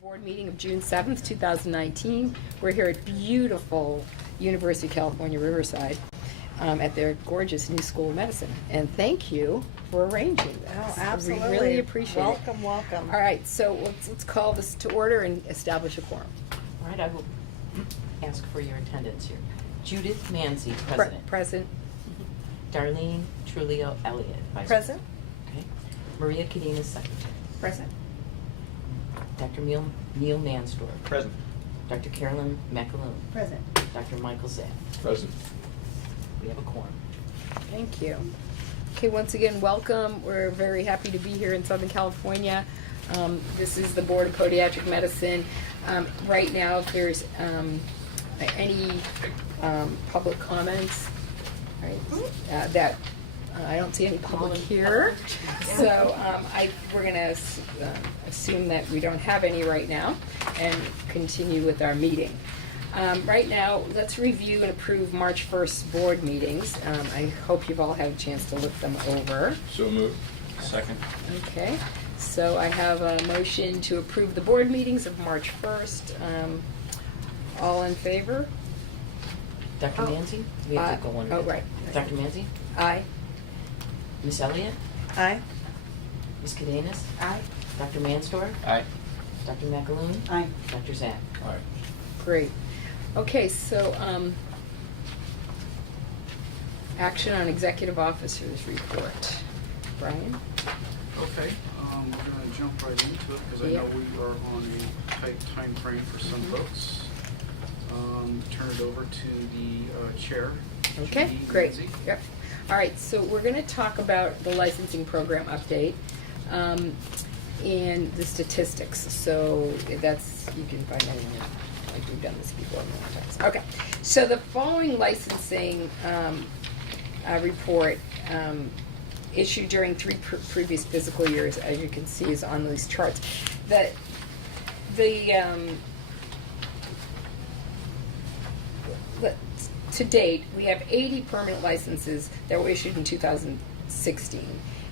Board meeting of June 7th, 2019. We're here at beautiful University of California, Riverside, at their gorgeous new School of Medicine. And thank you for arranging this. Oh, absolutely. We really appreciate it. Welcome. All right, so let's call this to order and establish a quorum. All right, I will ask for your attendance here. Judith Manzi, President. Present. Darlene Trulio Elliott, Vice Present. Okay. Maria Cadena, Secretary. Present. Dr. Neil Mansdorf. Present. Dr. Carolyn McAloon. Present. Dr. Michael Zapp. Present. We have a quorum. Thank you. Okay, once again, welcome. We're very happy to be here in Southern California. This is the Board of Podiatric Medicine. Right now, if there's any public comments, right, that I don't see any public here, so we're going to assume that we don't have any right now and continue with our meeting. Right now, let's review and approve March 1st board meetings. I hope you've all had a chance to look them over. So moved. Second. Okay, so I have a motion to approve the board meetings of March 1st. All in favor? Dr. Manzi? We have to go one. Oh, right. Dr. Manzi? Aye. Miss Elliott? Aye. Miss Cadenas? Aye. Dr. Mansdorf? Aye. Dr. McAloon? Aye. Dr. Zapp? Aye. Great. Okay, so action on executive officers report. Brian? Okay, we're going to jump right into it because I know we are on a tight time frame for some folks. Turn it over to the chair. Okay, Judy great. Lindsay. Yep. All right, so we're going to talk about the licensing program update and the statistics. So that's, you can find that in your, like we've done this before many times. Okay, so the following licensing report issued during three previous fiscal years, as you can see, is on these charts. To date, we have 80 permanent licenses that were issued in 2016.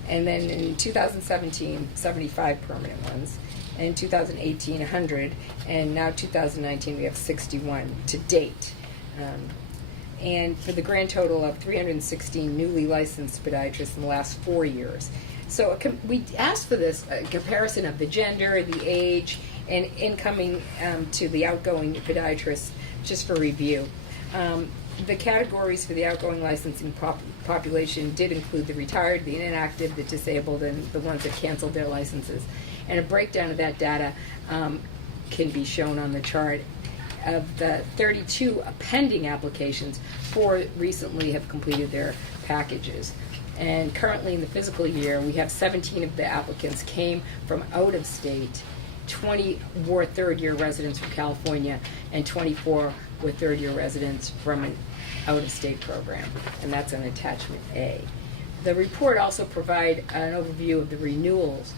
And then in 2017, 75 permanent ones. And in 2018, 100. And now 2019, we have 61 to date. And for the grand total of 316 newly licensed podiatrists in the last 4 years. So we asked for this comparison of the gender, the age, and incoming to the outgoing podiatrists, just for review. The categories for the outgoing licensing population did include the retired, the inactive, the disabled, and the ones that canceled their licenses. And a breakdown of that data can be shown on the chart. Of the 32 pending applications, 4 recently have completed their packages. And currently in the fiscal year, we have 17 of the applicants came from out of state, 20 were third-year residents from California, and 24 were third-year residents from an out-of-state program, and that's on attachment A. The report also provides an overview of the renewals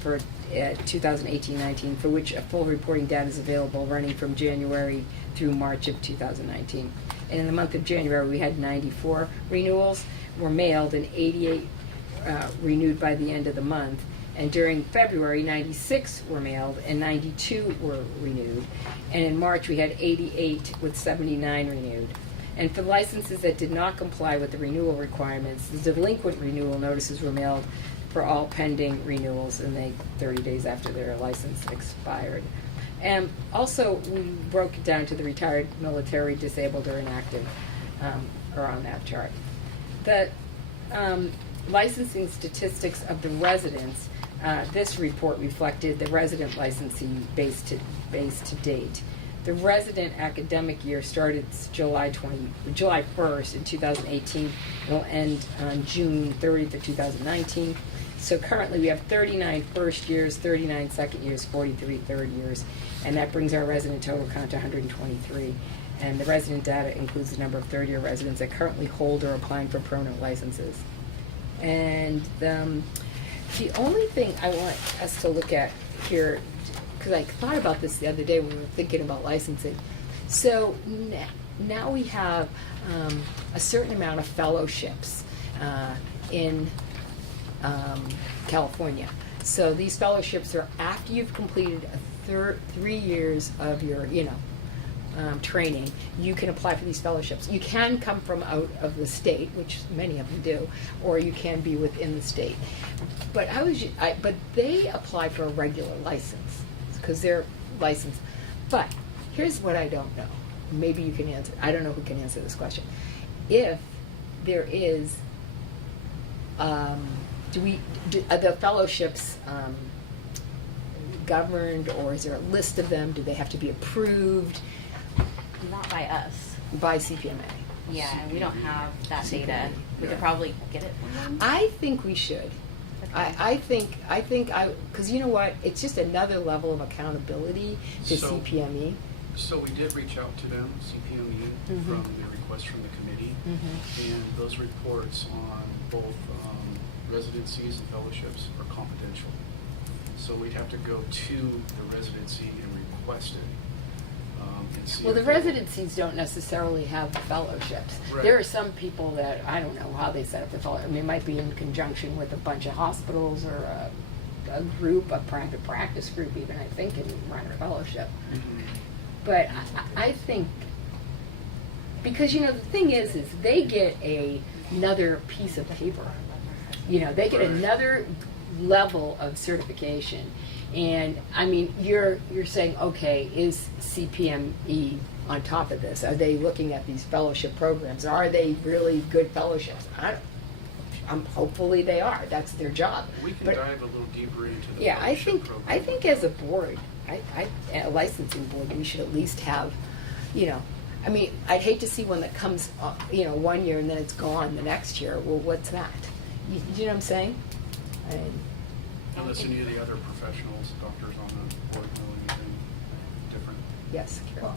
for 2018-19, for which a full reporting data is available running from January through March of 2019. And in the month of January, we had 94 renewals were mailed and 88 renewed by the end of the month. And during February, 96 were mailed and 92 were renewed. And in March, we had 88 with 79 renewed. And for licenses that did not comply with the renewal requirements, the delinquent renewal notices were mailed for all pending renewals, and they 30 days after their license expired. And also, we broke it down to the retired, military, disabled, or inactive are on that chart. The licensing statistics of the residents, this report reflected the resident licensing base to date. The resident academic year started July 1st in 2018 and will end on June 30th of 2019. So currently we have 39 first years, 39 second years, 43 third years, and that brings our resident total count to 123. And the resident data includes the number of third-year residents that currently hold or applying for permanent licenses. And the only thing I want us to look at here, because I thought about this the other day when we were thinking about licensing. So now we have a certain amount of fellowships in California. So these fellowships are after you've completed 3 years of your, training, you can apply for these fellowships. You can come from out of the state, which many of them do, or you can be within the state. But but they apply for a regular license because they're licensed. But here's what I don't know. Maybe you can answer. I don't know who can answer this question. If there is, are the fellowships governed, or is there a list of them? Do they have to be approved Not by us. by CPMA? Yeah, and we don't have that CPMA. data. We Yeah. could probably get it from them. I think we should. Okay. I think, because you know what? It's just another level of accountability to So- CPME. So we did reach out to them, CPME, Mhm. from the request from the committee. And those reports on both residencies and fellowships are confidential. So we'd have to go to the residency and request it. And see Well, the if they- residencies don't necessarily have fellowships. Right. There are some people that, I don't know how they set up their fellowship. I mean, it might be in conjunction with a bunch of hospitals or a group, a private practice group even, I think, and run a fellowship. Mhm. But I think, because, the thing is they get another piece of paper. They get Right. another level of certification. And, I mean, you're saying, okay, is CPME on top of this? Are they looking at these fellowship programs? Are they really good fellowships? Hopefully they are. That's their job. We can But- dive a little deeper into the yeah, I fellowship program. think as a board, a licensing board, we should at least have, I mean, I'd hate to see one that comes, 1 year and then it's gone the next year. Well, what's that? You know what I'm saying? Unless any of the other professionals, doctors on the board know anything different. Yes, Carol. Well,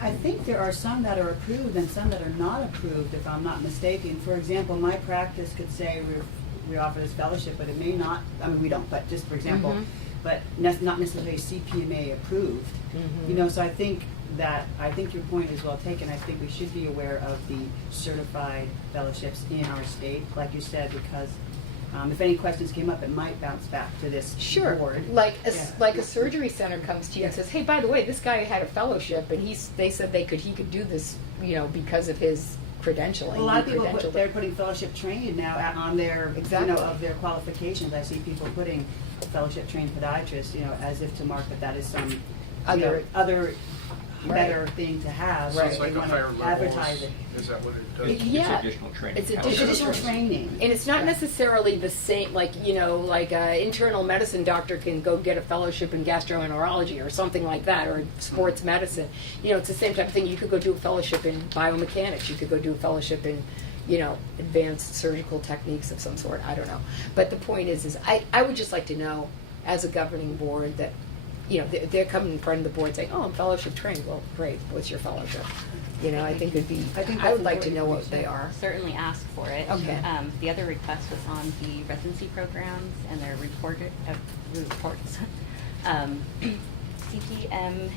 I think there are some that are approved and some that are not approved, if I'm not mistaken. For example, my practice could say we offer this fellowship, but it may not, I mean, we don't, but just for example, Mhm. but not necessarily CPMA approved. Mhm. So I think your point is well taken. I think we should be aware of the certified fellowships in our state, like you said, because if any questions came up, it might bounce back to this Sure. board. Like Yeah. a surgery center comes to you and says, "Hey, by the way, this guy had a fellowship, and they said he could do this, because of his credentialing." A lot of people Credentialed. they're putting fellowship trained now on their Exactly. of their qualifications. I see people putting fellowship trained podiatrists, as if to mark that is some other better thing to have. So it's They like a wanna higher level, advertise it. is that what it does? Yeah. It's additional training. It's However, Additional training. And it's not necessarily the same, like an internal medicine doctor can go get a fellowship in gastroenterology or something like that, or sports medicine. It's the same type of thing. You could go do a fellowship in biomechanics. You could go do a fellowship in, advanced surgical techniques of some sort. I don't know. But the point is I would just like to know, as a governing board, that, they're coming in front of the board saying, "Oh, I'm fellowship trained." Well, great. What's your fellowship? I think it'd be, I think I would that's like to important know to what they are. Certainly ask for it. Okay. The other request was on the residency programs and their reports. CPME,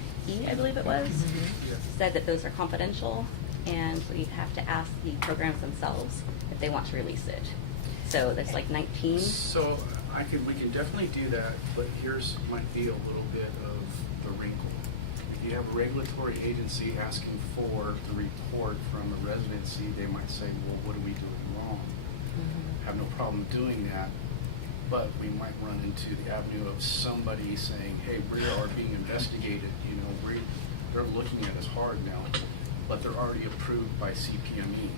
I believe it was, Mm-hmm. Yeah. said that those are confidential, and we have to ask the programs themselves if they want to release it. So there's like 19. So we can definitely do that, but here's might be a little bit of the wrinkle. If you have a regulatory agency asking for the report from a residency, they might say, well, what are we doing wrong? Have no problem doing that, but we might run into the avenue of somebody saying, hey, we are being investigated, they're looking at us hard now, but they're already approved by CPME.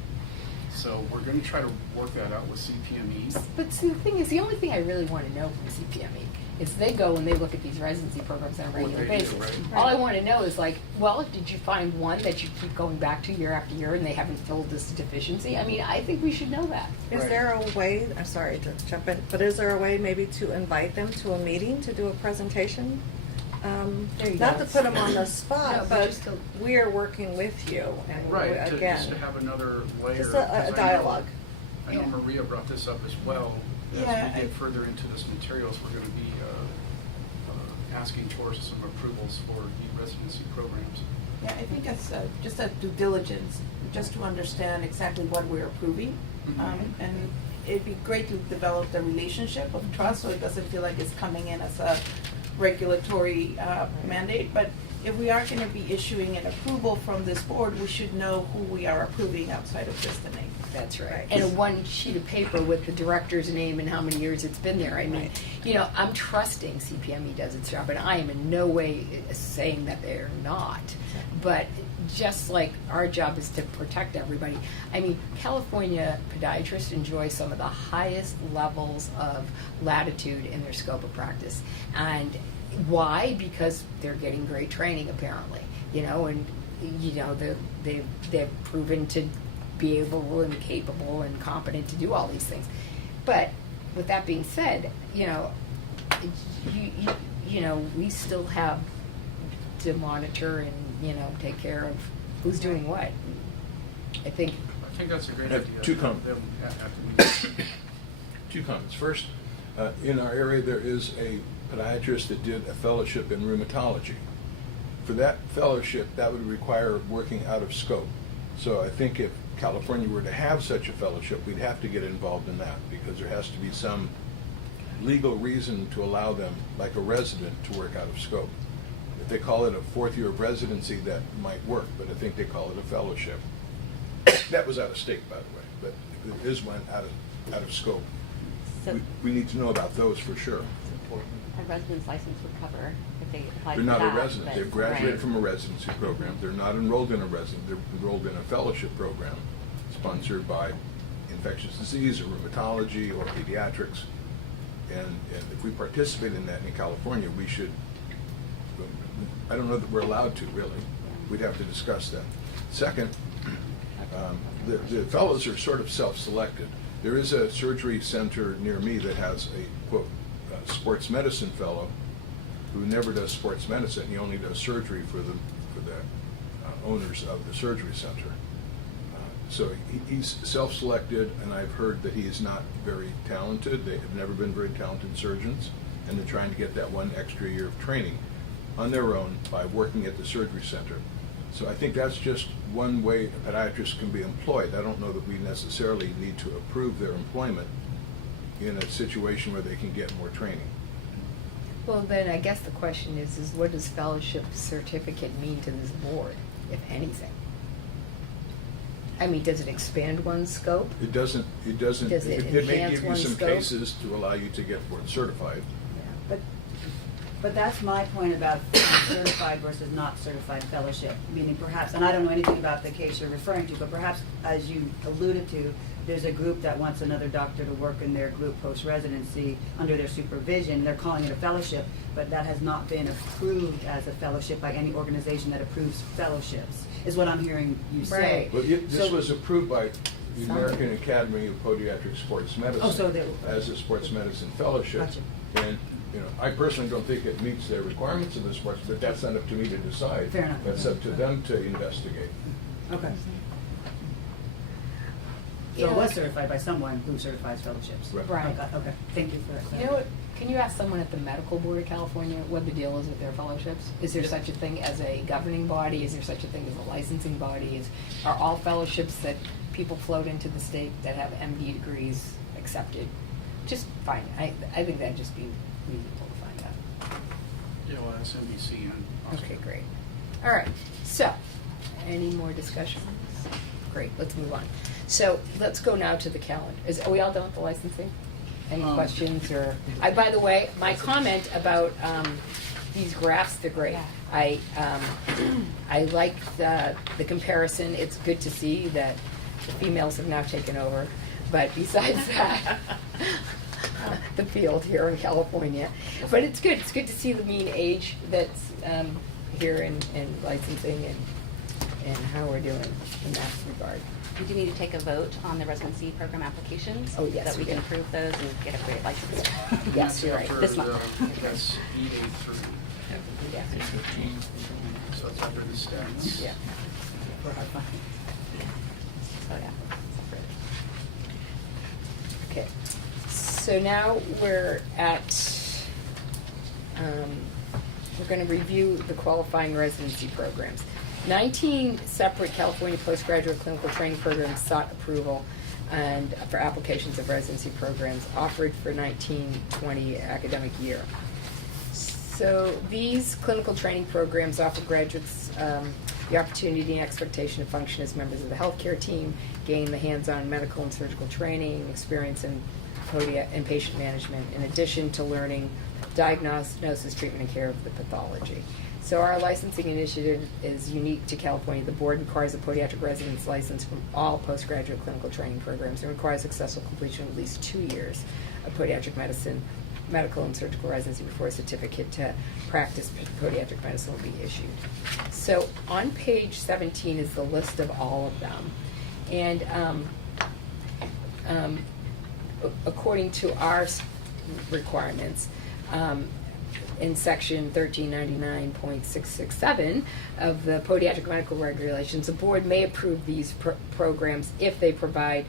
So we're going to try to work that out with CPME. But see, the thing is, the only thing I really want to know from CPME is they go and they look at these residency programs on a What regular they do, basis. right? All I want to know is like, well, did you find one that you keep going back to year after year and they haven't filled this deficiency? I mean, I think we should know that. Is Right. there a way, I'm sorry to jump in, but is there a way maybe to invite them to a meeting to do a presentation? There you Not go. to put them on the No, spot, but but just to- we are working with you, and Right, just again, to have another layer. just because I a know- dialogue. I know Yeah. Maria brought this up as well. As Yeah, we get further into this materials, we're going to be asking for some approvals for the residency programs. Yeah, I think it's just a due diligence, just to understand exactly what we're approving. Mhm. And it'd be great to develop the relationship of trust, so it doesn't feel like it's coming in as a regulatory mandate. But if we are going to be issuing an approval from this board, we should know who we are approving outside of just the name. That's right. And a one sheet of paper with the director's name and how many years it's been there. I mean, you know, I'm trusting CPME does its job, and I am in no way saying that they're not. But just like our job is to protect everybody, I mean, California podiatrists enjoy some of the highest levels of latitude in their scope of practice. And why? Because they're getting great training, apparently. You know, and, you know, they've proven to be able and capable and competent to do all these things. But with that being said, you know, you know, we still have to monitor and, you know, take care of who's doing what. I think that's a great I have idea. two com- Them after we- Two comments. First, in our area there is a podiatrist that did a fellowship in rheumatology. For that fellowship, that would require working out of scope. So I think if California were to have such a fellowship, we'd have to get involved in that, because there has to be some legal reason to allow them, like a resident, to work out of scope. If they call it a fourth year of residency, that might work, but I think they call it a fellowship. That was out of state, by the way, but if there is one out of scope, So we need to know about those for sure. a residence license would cover if they applied They're for not that. a resident. but- They've graduated right. from a residency program. They're not enrolled in a resident. They're enrolled in a fellowship program sponsored by infectious disease or rheumatology or pediatrics. And if we participate in that in California, we should, I don't know that we're allowed to, really. We'd have to discuss that. Second, the fellows are sort of self-selected. There is a surgery center near me that has a, quote, sports medicine fellow who never does sports medicine. He only does surgery for the owners of the surgery center. So he's self-selected, and I've heard that he is not very talented. They have never been very talented surgeons, and they're trying to get that one extra year of training on their own by working at the surgery center. So I think that's just one way a podiatrist can be employed. I don't know that we necessarily need to approve their employment in a situation where they can get more training. well, then I guess the question is what does fellowship certificate mean to this board, if anything? I mean, does it expand one's scope? It doesn't, Does it it may enhance give you one's some scope? cases to allow you to get board certified. But that's my point about certified versus not certified fellowship, meaning perhaps, and I don't know anything about the case you're referring to, but perhaps, as you alluded to, there's a group that wants another doctor to work in their group post-residency under their supervision. They're calling it a fellowship, but that has not been approved as a fellowship by any organization that approves fellowships, is what I'm hearing you say. Right. But this So- was approved by the Some- American Academy of Podiatric Sports Medicine Oh, so they- as a sports medicine fellowship. Gotcha. And, you know, I personally don't think it meets their requirements of the sports, but that's not up to me to decide. Fair enough. That's up to them to investigate. Okay. So it was certified by someone who certifies fellowships? Right. Right. Okay, thank you for that. You know what, can you ask someone at the Medical Board of California what the deal is with their fellowships? Is there such a thing as a governing body? Is there such a thing as a licensing body? Are all fellowships that people float into the state that have MD degrees accepted? Just find, I think that'd just be reasonable to find out. Yeah, well, that's NBC and. Okay, great. All right, so, any more discussions? Great, let's move on. So, let's go now to the calendar. Are we all done with the licensing? Any questions or, by the way, my comment about these graphs, they're great. I like the comparison. It's good to see that the females have now taken over. But besides that, the field here in California. But it's good. It's good to see the mean age that's here in licensing and how we're doing in that regard. We do need to take a vote on the residency program applications. Oh, yes, That we we can do. approve those and get a great license. Yes, you're right. After This month. That's EA3, Yeah. so it's under the stats. Yeah. So, yeah, separate. Okay. So now we're at, we're going to review the qualifying residency programs. 19 separate California postgraduate clinical training programs sought approval. and for applications of residency programs offered for 1920 academic year. So these clinical training programs offer graduates the opportunity and expectation to function as members of the healthcare team, gain the hands-on medical and surgical training, experience in patient management, in addition to learning diagnosis, treatment, and care of the pathology. So our licensing initiative is unique to California. The board requires a podiatric residence license from all postgraduate clinical training programs and requires successful completion of at least 2 years of podiatric medicine, medical and surgical residency before a certificate to practice podiatric medicine will be issued. So on page 17 is the list of all of them. And according to our requirements, in section 1399.667 of the Podiatric Medical Regulations, the board may approve these programs if they provide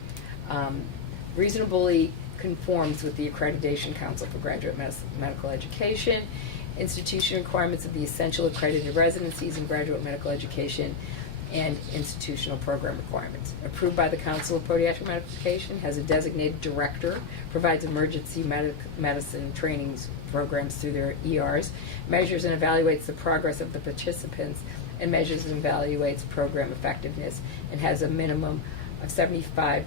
reasonably conforms with the Accreditation Council for Graduate Medical Education, institution requirements of the essential accredited residencies in graduate medical education, and institutional program requirements. Approved by the Council of Podiatric Medical Education, has a designated director, provides emergency medicine trainings programs through their ERs, measures and evaluates the progress of the participants, and measures and evaluates program effectiveness, and has a minimum of 75%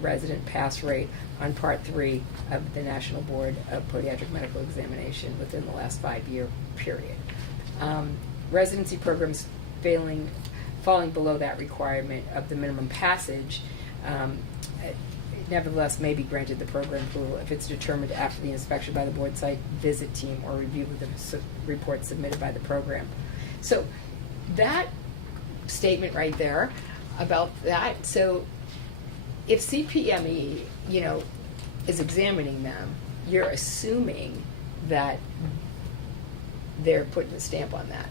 resident pass rate on Part 3 of the National Board of Podiatric Medical Examination within the last 5-year period. Residency programs falling below that requirement of the minimum passage, nevertheless may be granted the program approval if it's determined after the inspection by the board site visit team or review of the report submitted by the program. So that statement right there about that, so if CPME, is examining them, you're assuming that they're putting a stamp on that.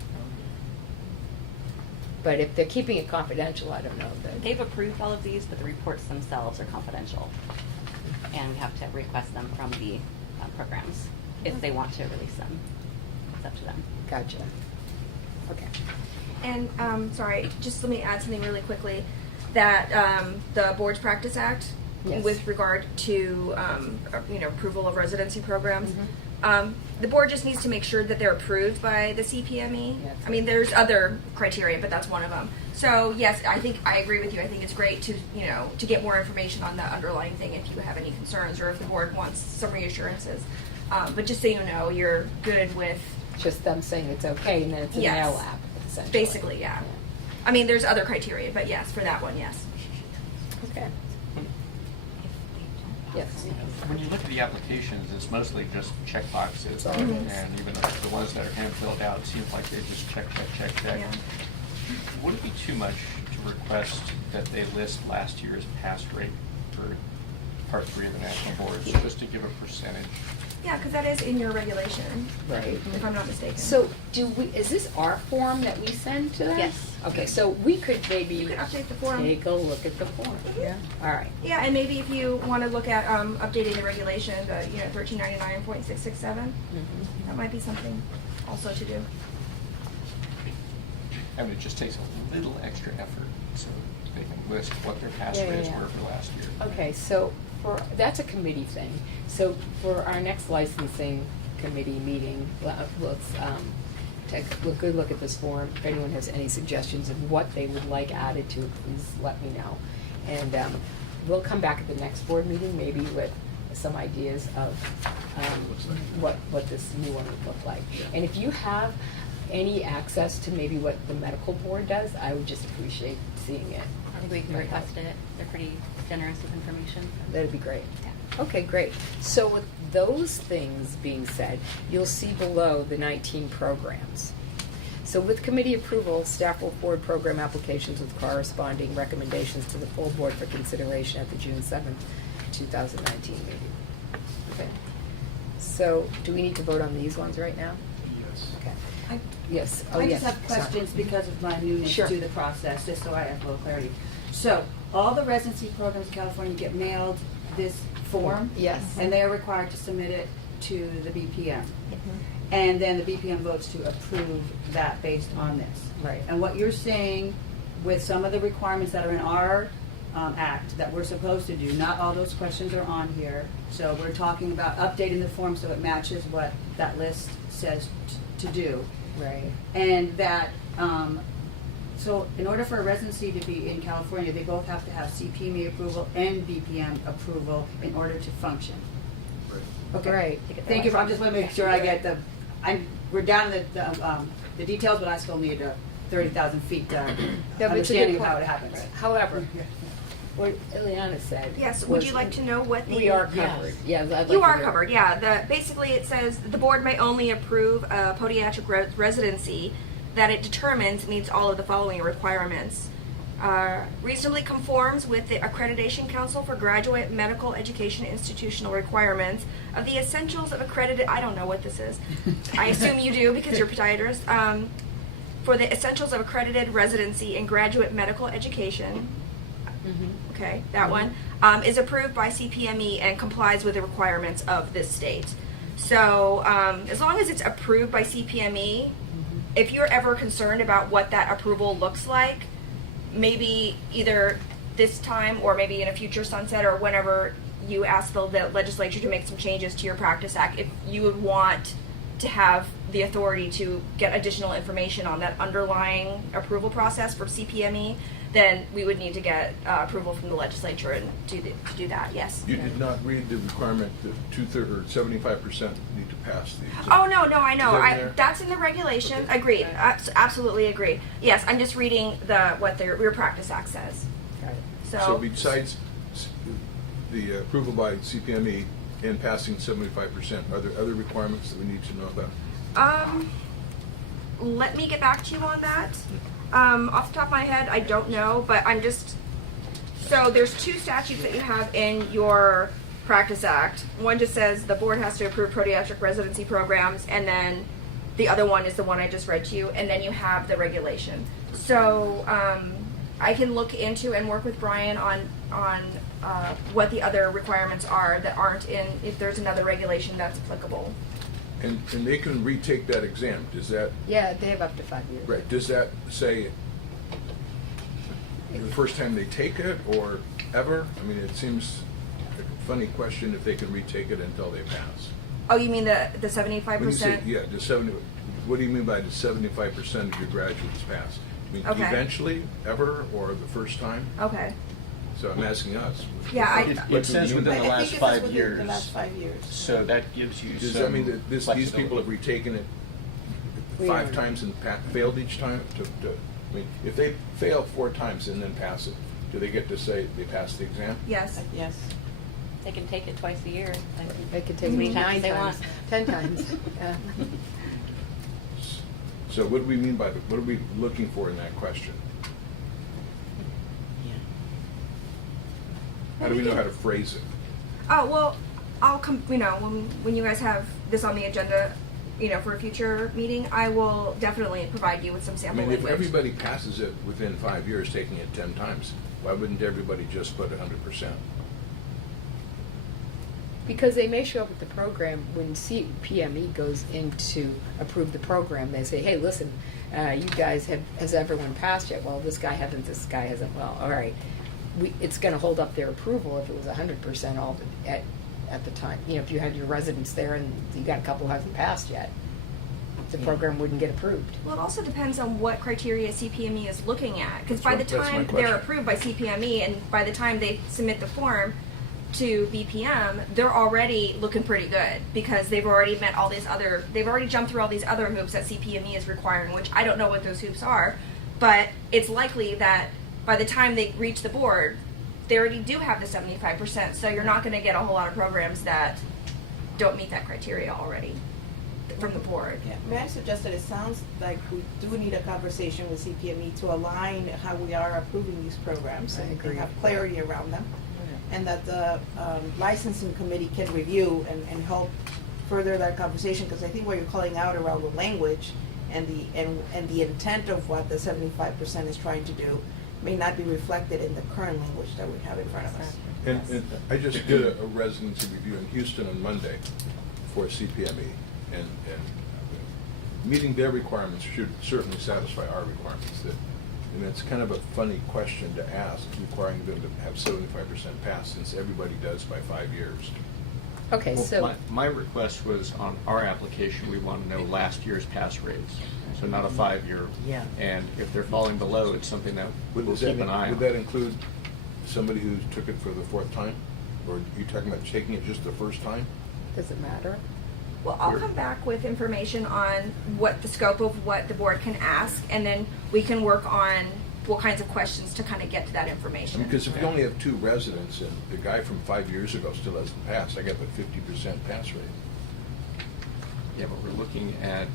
But if they're keeping it confidential, I don't know. They've approved all of these, but the reports themselves are confidential. And we have to request them from the programs if they want to release them. It's up to them. Gotcha. Okay. And sorry, just let me add something really quickly. That the Board's Practice Act, Yes. with regard to approval of residency programs, Mm-hmm. the board just needs to make sure that they're approved by the CPME. Yes. I mean, there's other criteria, but that's one of them. So yes, I think I agree with you. I think it's great to to get more information on the underlying thing if you have any concerns or if the board wants some reassurances. But just so you know, you're good with Just them saying it's okay, and then it's an Yes. mail app, essentially. basically, yeah. I mean, there's other criteria, but yes, for that one, yes. Okay. Yes. When you look at the applications, it's mostly just check boxes, Mhm. and even the ones that are hand filled out, it seems like they just check. Yeah. Would it be too much to request that they list last year's pass rate for Part 3 of the national boards, just to give a percentage? Yeah, because that is in your regulation, Right. if I'm not mistaken. So is this our form that we send to them? Yes. Okay, so we could maybe You could update the form. take a look at the form. Yeah. All right. Yeah, and maybe if you want to look at updating the regulation, the 1399.667, Mhm. that might be something also to do. I mean, it just takes a little extra effort, so they can list what their pass Yeah, rates yeah. were for last year. Okay, so that's a committee thing. So for our next licensing committee meeting, let's take a good look at this form. If anyone has any suggestions of what they would like added to it, please let me know. And we'll come back at the next board meeting, maybe with some ideas of what this new one would look like. And if you have any access to maybe what the medical board does, I would just appreciate seeing it. I think we can request it. They're pretty generous with information. That'd be great. Yeah. Okay, great. So with those things being said, you'll see below the 19 programs. So with committee approval, staff will forward program applications with corresponding recommendations to the full board for consideration at the June 7th, 2019 meeting. Okay. So do we need to vote on these ones right now? Yes. Okay. I Yes. I just have Sorry. questions because of my newness Sure. to the process, just so I have a little clarity. So, all the residency programs in California get mailed this form? Yes. And they are required to submit it to the BPM? Mm-hmm. And then the BPM votes to approve that based on this? Right. And what you're saying with some of the requirements that are in our Act that we're supposed to do. Not all those questions are on here. So we're talking about updating the form so it matches what that list says to do. Right. And that, so in order for a residency to be in California, they both have to have CPME approval and BPM approval in order to function. Right. Okay. Right. Thank you. I just want to make sure I get we're down to the details, but I still need 30,000 feet Yeah, but it's a good understanding of how point. it happens. However, what Ileana said. Yes, would was you like to know what the... We are covered. Yes. Yeah, I'd like You to are hear. covered, yeah. Basically, it says the board may only approve a podiatric residency that it determines meets all of the following requirements. Reasonably conforms with the Accreditation Council for Graduate Medical Education institutional requirements of the essentials of accredited... I don't know what this is. I assume you do because you're a podiatrist. For the essentials of accredited residency in graduate medical education... Okay, that one is approved by CPME and complies with the requirements of this state. So as long as it's approved by CPME, if you're ever concerned about what that approval looks like, maybe either this time or maybe in a future sunset or whenever you ask the legislature to make some changes to your Practice Act, if you would want to have the authority to get additional information on that underlying approval process for CPME, then we would need to get approval from the legislature and to do that. Yes. You did not read the requirement that 2/3 or 75% need to pass the exam. Oh no, I know. Is that in there? That's in the regulation. Okay. Agreed. Absolutely agree. Yes, I'm just reading what your Practice Act says. Got it. So besides the approval by CPME and passing 75%, are there other requirements that we need to know about? Let me get back to you on that. Off the top of my head, I don't know, but so there's two statutes that you have in your Practice Act. One just says the board has to approve podiatric residency programs, and then the other one is the one I just read to you, and then you have the regulation. So I can look into and work with Brian on what the other requirements are that aren't in, if there's another regulation that's applicable. And they can retake that exam. Does that, Yeah, they have up to 5 years. right, does that say the first time they take it or ever? I mean, it seems like a funny question if they can retake it until they pass. Oh, you mean the 75%? When you say, yeah, the 70, what do you mean by the 75% of your graduates pass? I mean, Okay. eventually, ever, or the first time? Okay. So I'm asking us. Yeah, It says within the I last think it says 5 within years. the last 5 years. So that gives you Does some that mean that these people flexibility. have retaken it We 5 are. times and failed each time? I mean, if they fail 4 times and then pass it, do they get to say they passed the exam? Yes. Yes. They can take it twice a year. They could take As it many 9 times they times, want. 10 times. Yeah. So what do we mean by what are we looking for in that question? How do we know how to phrase it? Oh, well, I'll come, when you guys have this on the agenda, for a future meeting, I will definitely provide you with some I sample mean, if language. everybody passes it within 5 years, taking it 10 times, why wouldn't everybody just put 100%? Because they may show up at the program when PME goes in to approve the program. They say, hey, listen, you guys has everyone passed yet? Well, this guy hasn't, this guy hasn't. Well, all right. It's going to hold up their approval if it was 100% at the time. If you had your residents there and you got a couple who hasn't passed yet, the program wouldn't get approved. Well, it also depends on what criteria CPME is looking at. Because by the That's my time question. they're approved by CPME and by the time they submit the form to BPM, they're already looking pretty good because they've already they've already jumped through all these other hoops that CPME is requiring, which I don't know what those hoops are, but it's likely that by the time they reach the board, they already do have the 75%, so you're not going to get a whole lot of programs that don't meet that criteria already from the board. Yeah, may I suggest that it sounds like we do need a conversation with CPME to align how we are approving these programs I and agree. have clarity around them. And that the licensing committee can review and help further that conversation, because I think what you're calling out around the language and the intent of what the 75% is trying to do may not be reflected in the current language that we have in front of us. And I just did a residency review in Houston on Monday for CPME, and meeting their requirements should certainly satisfy our requirements. That And it's kind of a funny question to ask, requiring them to have 75% pass, since everybody does by 5 years. Okay, Well, so, my request was on our application, we want to know last year's pass rates, so not a 5-year. Yeah. And if they're falling below, it's something that we'll Does keep that an eye on. Would that include somebody who took it for the 4th time? Or are you talking about taking it just the first time? does it matter? Well, I'll Sure. come back with information on what the scope of what the board can ask, and then we can work on what kinds of questions to kind of get to that information. Because if you only have 2 residents and the guy from 5 years ago still hasn't passed, I got the 50% pass rate. Yeah, but we're looking at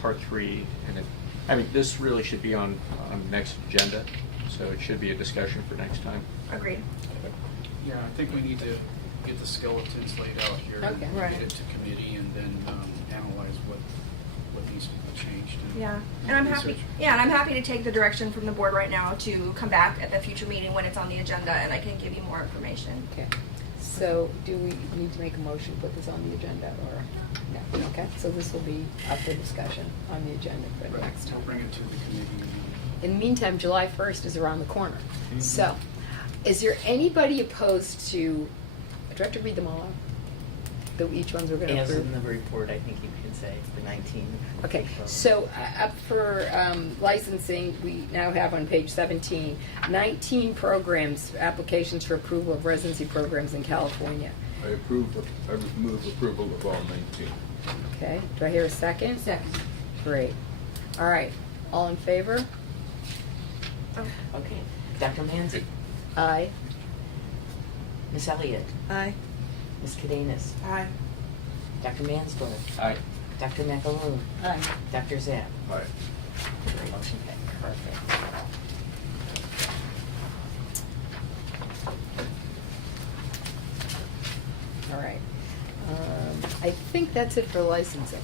part 3, and I mean, this really should be on the next agenda, so it should be a discussion for next time. Agreed. Yeah, I think we need to get the skeletons laid out here. Okay. and Right. Get it to committee and then analyze what needs to be changed. Yeah, and I'm happy. research. Yeah, and I'm happy to take the direction from the board right now to come back at the future meeting when it's on the agenda, and I can give you more information. Okay, so do we need to make a motion to put this on the agenda, or, no? Okay, so this will be up for discussion on the agenda for the But next we'll time. bring it to the committee. In the meantime, July 1st is around the corner. Mhm. So, is there anybody opposed to, do I have to read them all out? Each ones we're going to As approve? in the report, I think you can say, the 19. Okay, so up for licensing, we now have on page 17, 19 programs, applications for approval of residency programs in California. I move approval of all 19. Okay, do I hear a second? Second. Great. All right, all in favor? Okay. Dr. Manzi, Aye. Miss Elliott, Aye. Miss Cadenas, Aye. Dr. Mansdorf, Aye. Dr. McAloon, Aye. Dr. Zapp. Aye. Motion carried. Perfect. All right. I think that's it for licensing.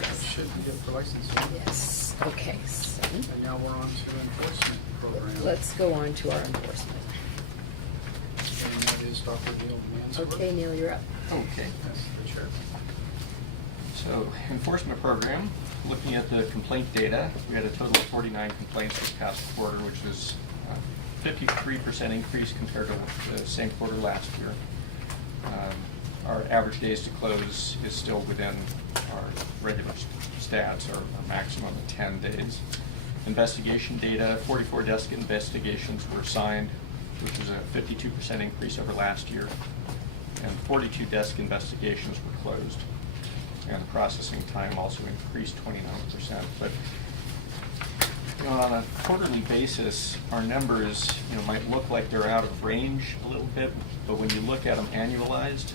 That should be it for licensing. Yes, okay, so And now we're on to enforcement program. let's go on to our enforcement. And that is Dr. Neil Mansworth. Okay, Neil, you're up. Okay. That's the chair. So, enforcement program, looking at the complaint data, we had a total of 49 complaints this past quarter, which is a 53% increase compared to the same quarter last year. Our average days to close is still within our regular stats, or a maximum of 10 days. Investigation data, 44 desk investigations were assigned, which is a 52% increase over last year, and 42 desk investigations were closed. And the processing time also increased 29%. But on a quarterly basis, our numbers might look like they're out of range a little bit, but when you look at them annualized,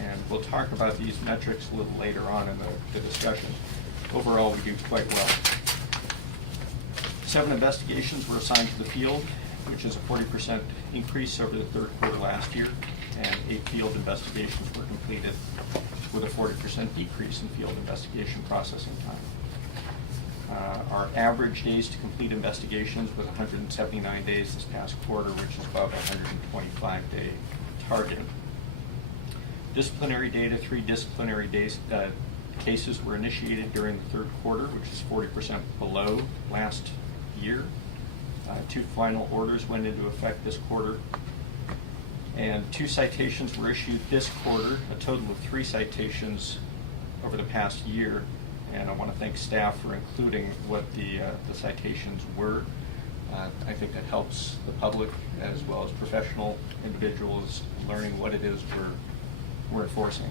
and we'll talk about these metrics a little later on in the discussion, overall we do quite well. 7 investigations were assigned to the field, which is a 40% increase over the third quarter last year, and 8 field investigations were completed with a 40% decrease in field investigation processing time. Our average days to complete investigations was 179 days this past quarter, which is above a 125-day target. Disciplinary data, 3 disciplinary cases were initiated during the third quarter, which is 40% below last year. 2 final orders went into effect this quarter, and 2 citations were issued this quarter, a total of 3 citations over the past year. And I want to thank staff for including what the citations were. I think that helps the public as well as professional individuals learning what it is we're enforcing.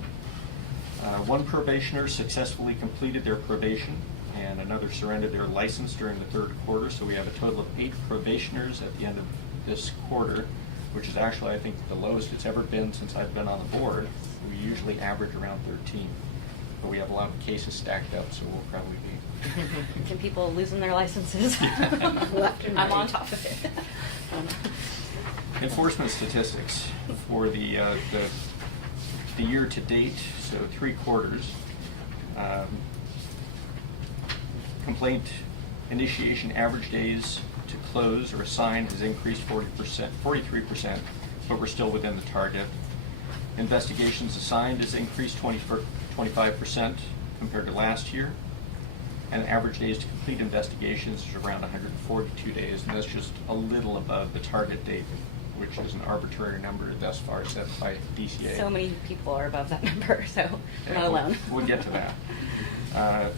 1 probationer successfully completed their probation, and another surrendered their license during the third quarter. So we have a total of 8 probationers at the end of this quarter, which is actually, I think, the lowest it's ever been since I've been on the board. We usually average around 13. But we have a lot of cases stacked up, so we'll probably be. Can people losing their licenses? Left and I'm on right. top of it. Enforcement statistics for the year to date, so 3 quarters. Complaint initiation average days to close or assign has increased 43%, but we're still within the target. Investigations assigned has increased 25% compared to last year. and average days to complete investigations is around 142 days, and that's just a little above the target date, which is an arbitrary number thus far set by DCA. So many people are above that number, so we're Yeah, not alone. We'll get to that.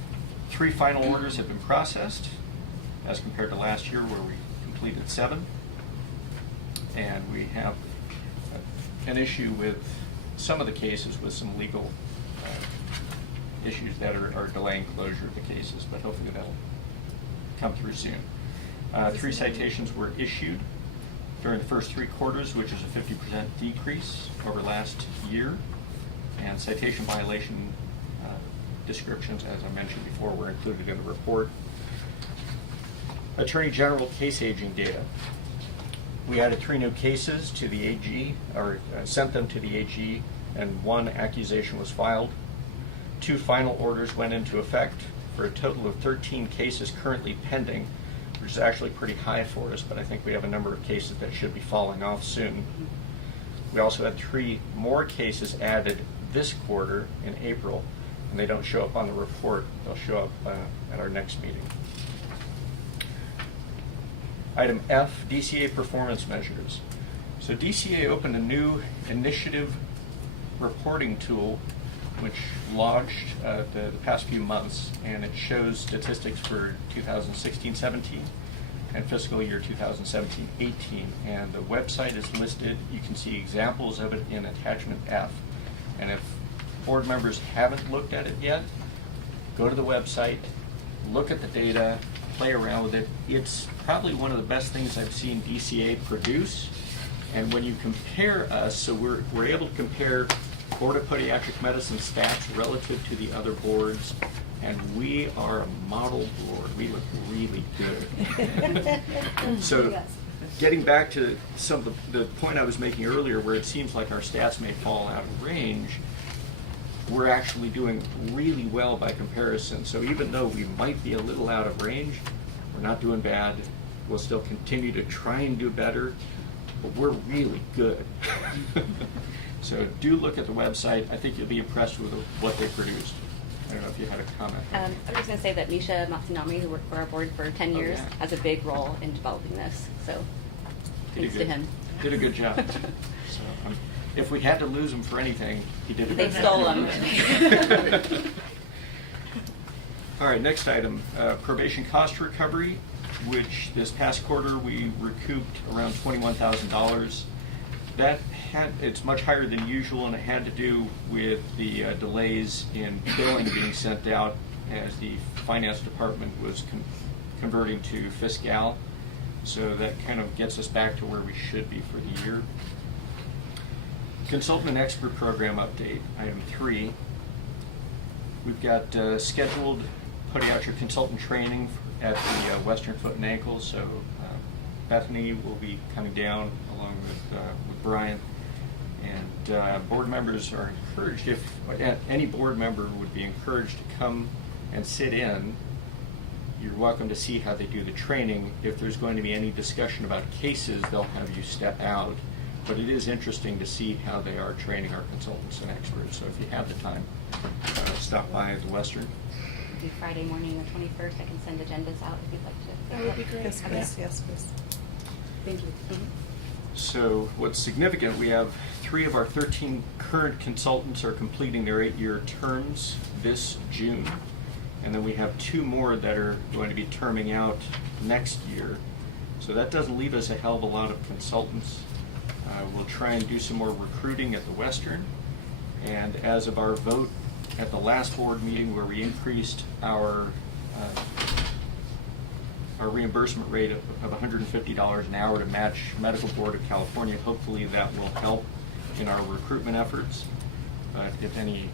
3 final orders have been processed, as compared to last year where we completed 7. And we have an issue with some of the cases with some legal issues that are delaying closure of the cases, but hopefully that'll come through soon. 3 citations were issued during the first 3 quarters, which is a 50% decrease over last year. And citation violation descriptions, as I mentioned before, were included in the report. Attorney General case aging data. We added 3 new cases to the AG, or sent them to the AG, and 1 accusation was filed. 2 final orders went into effect for a total of 13 cases currently pending, which is actually pretty high for us, but I think we have a number of cases that should be falling off soon. We also had 3 more cases added this quarter in April, and they don't show up on the report. They'll show up at our next meeting. Item F, DCA Performance Measures. So DCA opened a new initiative reporting tool which launched the past few months, and it shows statistics for 2016-17 and fiscal year 2017-18. And the website is listed. You can see examples of it in attachment F. And if board members haven't looked at it yet, go to the website, look at the data, play around with it. It's probably one of the best things I've seen DCA produce. And when you compare us, so we're able to compare Board of Podiatric Medicine stats relative to the other boards, and we are a model board. We look really good. So getting back to some of the point I was making earlier, where it seems like our stats may fall out of range, we're actually doing really well by comparison. So even though we might be a little out of range, we're not doing bad. We'll still continue to try and do better, but we're really good. So do look at the website. I think you'll be impressed with what they produced. I don't know if you had a comment. I was just going to say that Misha Matsunami, who worked for our board for 10 years, yeah. has a big role in developing this. So thanks to him. Did a good job. So, if we had to lose him for anything, he did a They good stole job. him. All right, next item, probation cost recovery, which this past quarter we recouped around $21,000. It's much higher than usual, and it had to do with the delays in billing being sent out as the finance department was converting to Fiscal. So that kind of gets us back to where we should be for the year. Consultant and expert program update, item 3. We've got scheduled podiatric consultant training at the Western Foot and Ankle. So Bethany will be coming down along with Brian. And board members are encouraged, if any board member would be encouraged to come and sit in. You're welcome to see how they do the training. If there's going to be any discussion about cases, they'll have you step out. But it is interesting to see how they are training our consultants and experts. So if you have the time, stop by the Western. It'll be Friday morning, the 21st. I can send agendas out if you'd like to. That would be great. Yes, please. Yes, please. Thank you. Mhm. So what's significant, we have 3 of our 13 current consultants are completing their 8-year terms this June. And then we have 2 more that are going to be terming out next year. So that doesn't leave us a hell of a lot of consultants. We'll try and do some more recruiting at the Western. And as of our vote at the last board meeting where we increased our reimbursement rate of $150 an hour to match Medical Board of California, hopefully that will help in our recruitment efforts. But if any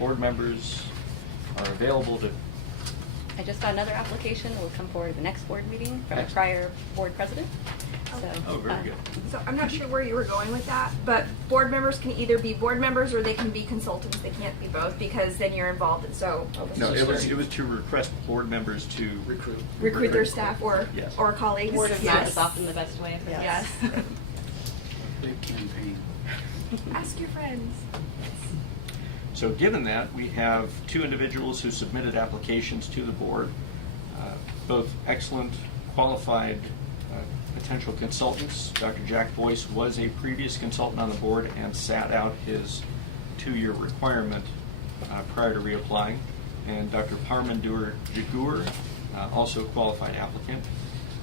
board members are available to... I just got another application that will come forward at the next board meeting from a Excellent. prior board president. So, Oh, very good. So I'm not sure where you were going with that, but board members can either be board members or they can be consultants. They can't be both because then you're involved. And so No, it was to request board members to recruit their staff or Yes. or colleagues. word of yes. mouth is often the best way. Yes. Big campaign. Ask your friends. So given that, we have two individuals who submitted applications to the board, both excellent, qualified potential consultants. Dr. Jack Boyce was a previous consultant on the board and sat out his 2-year requirement prior to reapplying. And Dr. Parmandur Jagur, also a qualified applicant.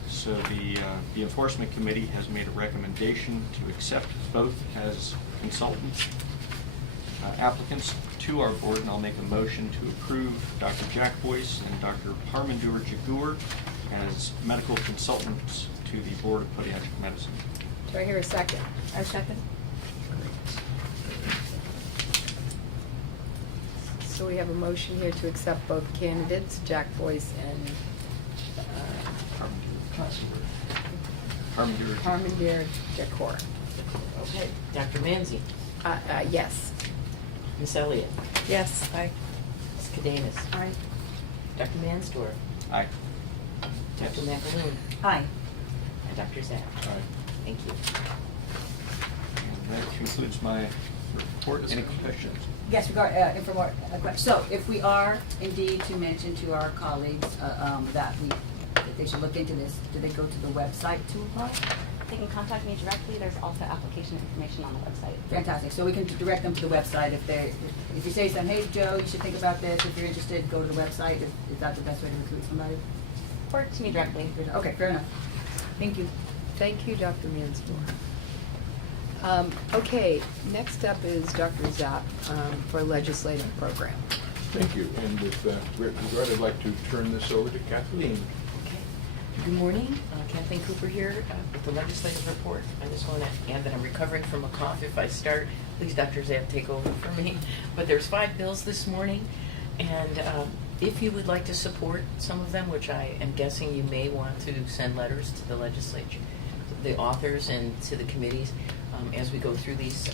So the enforcement committee has made a recommendation to accept both as consultants applicants to our board, and I'll make a motion to approve Dr. Jack Boyce and Dr. Parmandur Jagur as medical consultants to the Board of Podiatric Medicine. Do I hear a second? I second. So we have a motion here to accept both candidates, Jack Boyce and Parmandur Jagur. Parmandur Jagur. Okay, Dr. Manzi, Yes. Ms. Elliott, Yes, I. Ms. Cadenas, Aye. Dr. Mansdorf, Aye. Dr. McAloon, Aye. and Dr. Zak. Aye. Thank you. And that concludes my report. Any questions? Yes, so if we are indeed to mention to our colleagues that they should look into this, do they go to the website to apply? They can contact me directly. There's also application information on the website. Fantastic. So we can direct them to the website if you say something, hey, Joe, you should think about this. If you're interested, go to the website. Is that the best way to recruit somebody? Or to me directly. Okay, fair enough. Thank you. Thank you, Dr. Mansdorf. Okay, next up is Dr. Zapp for legislative program. Thank you. And with great regard, I'd like to turn this over to Kathleen. Okay. Good morning, Kathleen Cooper here with the legislative report. I just want to add that I'm recovering from a cough. If I start, please, Dr. Zapp, take over for me. But there's 5 bills this morning, and if you would like to support some of them, which I am guessing you may want to send letters to the legislature, the authors, and to the committees as we go through these.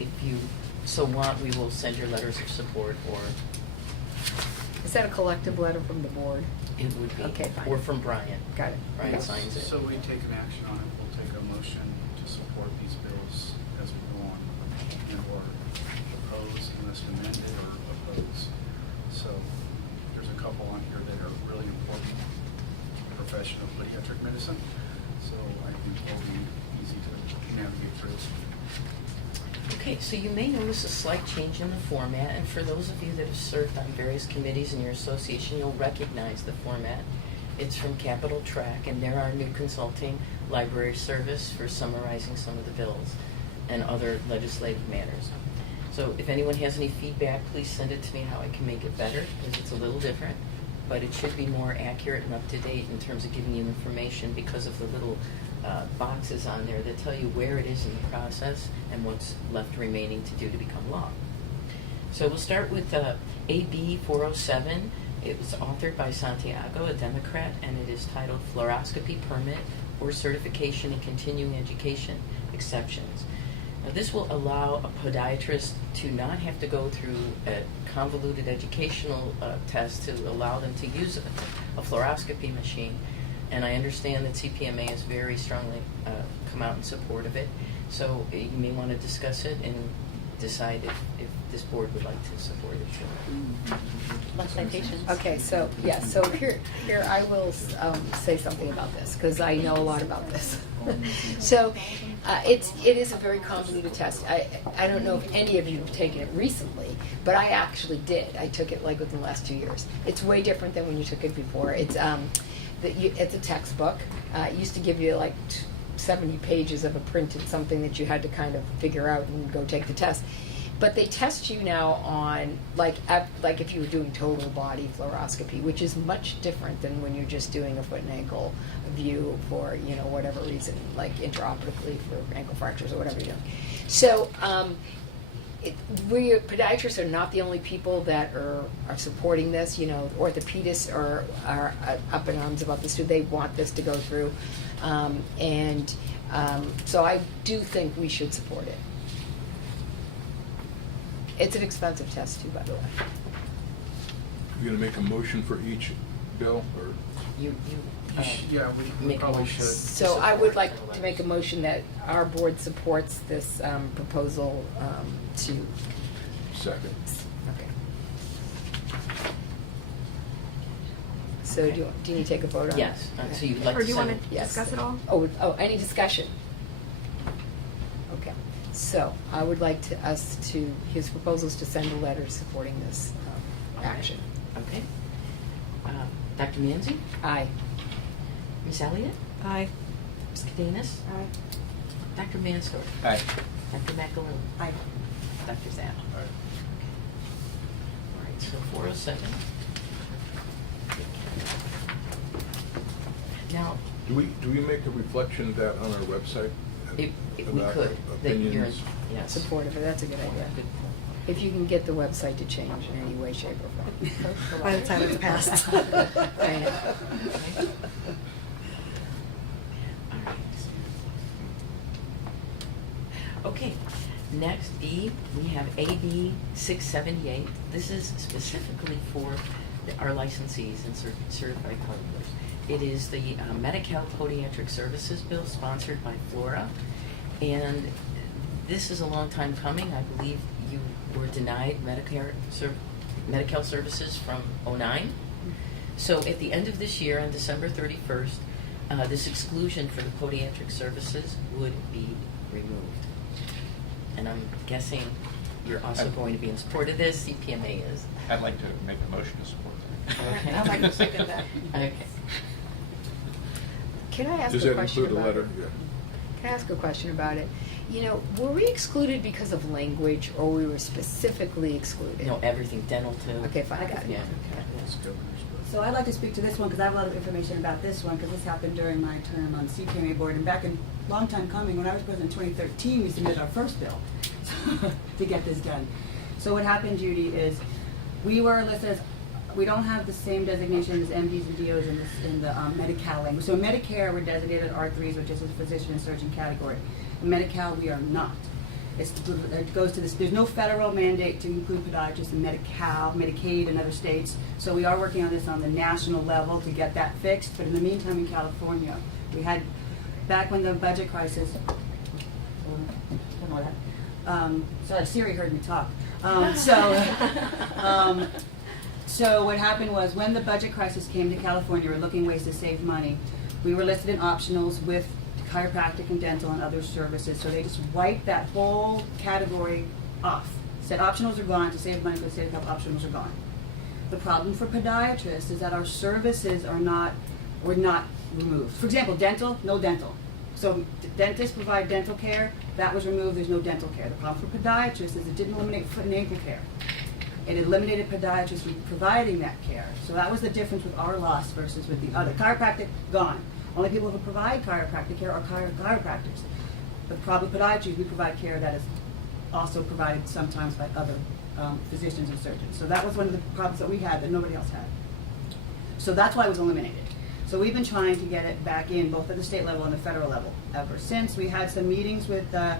If you so want, we will send your letters of support, or Is that a collective letter from the board? it would be, Okay, fine. or from Brian. Got it. Brian signs it. So we take an action on it, we'll take a motion to support these bills as we go on, in order. Oppose unless amended, or oppose. So there's a couple on here that are really important, professional pediatric medicine, so I think it'll be easy to navigate through. Okay, so you may notice a slight change in the format, and for those of you that have served on various committees in your association, you'll recognize the format. It's from Capital Track, and they're our new consulting library service for summarizing some of the bills and other legislative matters. So if anyone has any feedback, please send it to me how I can make it better, because it's a little different, but it should be more accurate and up to date in terms of giving you information because of the little boxes on there that tell you where it is in the process and what's left remaining to do to become law. So we'll start with AB 407. It was authored by Santiago, a Democrat, and it is titled Fluoroscopy Permit or Certification in Continuing Education Exceptions. Now, this will allow a podiatrist to not have to go through a convoluted educational test to allow them to use a fluoroscopy machine. And I understand that CPMA has very strongly come out in support of it. So you may want to discuss it and decide if this board would like to support it too. Less citations. Okay, so, yeah, so here I will say something about this, because I know a lot about this. So, it is a very convoluted test. I don't know if any of you have taken it recently, but I actually did. I took it like within the last 2 years. It's way different than when you took it before. It's a textbook. It used to give you like 70 pages of a printed something that you had to kind of figure out and go take the test. But they test you now on like if you were doing total body fluoroscopy, which is much different than when you're just doing a foot and ankle view for whatever reason, like intraoperatively for ankle fractures or whatever you're doing. So we podiatrists are not the only people that are supporting this. Orthopedists are up in arms about this too. They want this to go through, so I do think we should support it. It's an expensive test too, by the way. You're going to make a motion for each bill, or? Yeah, we Make a probably motion. should. So I would like to make a motion that our board supports this proposal to Second. Okay. So do you need to take a vote on it? Yes, so you'd like Or to do you send want to Yes. discuss it all? Oh, any discussion? Okay, so I would like his proposals to send a letter supporting this action. Okay. Dr. Manzi? Aye. Ms. Elliott? Aye. Ms. Cadenas? Aye. Dr. Mansdorf? Aye. Dr. McAloon? Aye. Dr. Zab? Aye. All right, so 407. Now, Do we make a reflection of that on our website? if we About could, that you're, opinions? yes. Support of it, that's a good idea. Good. If you can get the website to change in any way, shape, or form. By the time it's passed. I know. Okay. All right. Okay, next E, we have AB 678. This is specifically for our licensees and certified counselors. It is the Medi-Cal Podiatric Services Bill sponsored by Flora. And this is a long time coming. I believe you were denied Medi-Cal services from '09. So at the end of this year, on December 31st, this exclusion for the podiatric services would be removed. And I'm guessing you're also going to be in support of this, CPMA is. I'd like to make a motion to support that. Okay. I'd like to second that. Okay. Can I ask Does a that question include a about letter? it? Yeah. Can I ask a question about it? You know, were we excluded because of language, or we were specifically excluded? No, everything, dental too. Okay, fine, I got it. Yeah. It's governor's bill. So I'd like to speak to this one because I have a lot of information about this one because this happened during my term on CPMA board, and back in long time coming, when I was president in 2013, we submitted our first bill to get this done. So what happened, Judy, is we were listed as, we don't have the same designation as MDs and DOs in the Medi-Cal language. So in Medicare, we're designated R3s, which is a physician and surgeon category. In Medi-Cal, we are not. It goes to this. There's no federal mandate to include podiatrists in Medi-Cal, Medicaid, and other states. So we are working on this on the national level to get that fixed. But in the meantime, in California, we had, back when the budget crisis, sorry, Siri heard me talk. So what happened was when the budget crisis came to California, we were looking ways to save money. We were listed in optionals with chiropractic and dental and other services. So they just wiped that whole category off. Said optionals are gone to save money for the state of health. Optionals are gone. The problem for podiatrists is that our services were not removed. For example, dental, no dental. So dentists provide dental care. That was removed. There's no dental care. The problem for podiatrists is it didn't eliminate foot and ankle care. It eliminated podiatrists from providing that care. So that was the difference with our loss versus with the other. Chiropractic, gone. Only people who provide chiropractic care are chiropractors. The problem with podiatry is we provide care that is also provided sometimes by other physicians and surgeons. So that was one of the problems that we had that nobody else had. So that's why it was eliminated. So we've been trying to get it back in both at the state level and the federal level ever since. We had some meetings with, I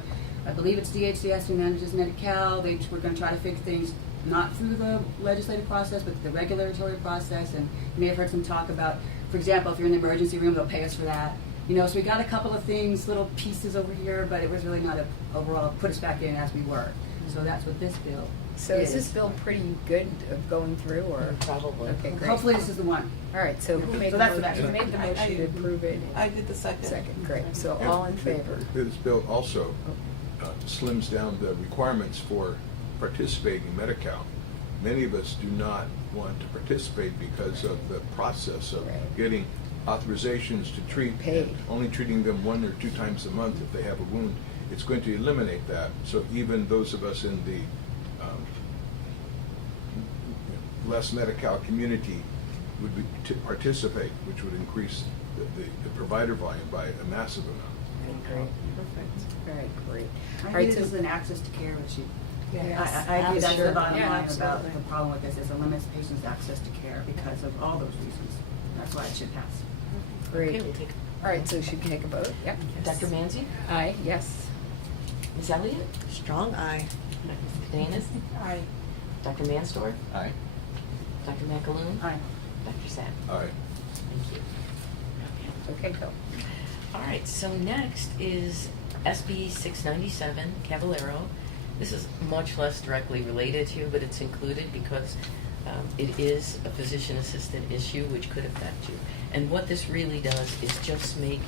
believe it's DHCS who manages Medi-Cal. We're going to try to fix things not through the legislative process, but the regulatory process. And you may have heard some talk about, for example, if you're in the emergency room, they'll pay us for that. You know, so we got a couple of things, little pieces over here, but it was really not overall put us back in as we were. So that's what this bill So is this bill pretty good of going through, or? Probably. Okay, great. Hopefully this is the one. All right, so who made So the that's the motion? Who next made the one. motion to approve it? I did the second. Second, great. So all in favor? This bill also slims down the requirements for participating in Medi-Cal. Many of us do not want to participate because of the process of Right. getting authorizations to treat, Paid. and only treating them 1 or 2 times a month if they have a wound. It's going to eliminate that. So even those of us in the less Medi-Cal community would be to participate, which would increase the provider volume by a massive amount. Great. Perfect. All right, great. All I right, think so this is an access to care issue. Yes, I agree, that's sure. the bottom Yeah, line about absolutely. the problem with this, is it limits patients' access to care because of all those reasons. That's why it should pass. Great. Okay, we'll take All right, so should we take a vote? Yep. Dr. Manzi? Aye, yes. Ms. Elliott? Strong eye. Ms. Cadenas? Aye. Dr. Mansdorf? Aye. Dr. McAloon? Aye. Dr. Sapp? Aye. Thank you. Okay, go. All right, so next is SB 697, Caballero. This is much less directly related to you, but it's included because it is a physician assistant issue which could affect you. And what this really does is just make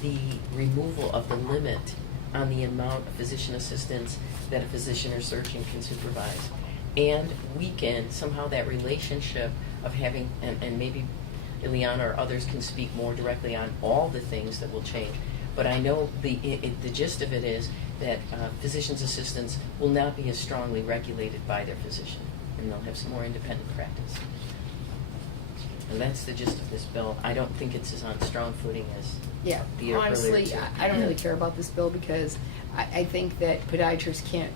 the removal of the limit on the amount of physician assistants that a physician or surgeon can supervise, and weaken somehow that relationship of having, and maybe Ileana or others can speak more directly on all the things that will change. But I know the gist of it is that physician's assistants will not be as strongly regulated by their physician, and they'll have some more independent practice. And that's the gist of this bill. I don't think it's as on strong footing as Yeah, the earlier honestly, two. I don't really care about this bill because I think that podiatrists can't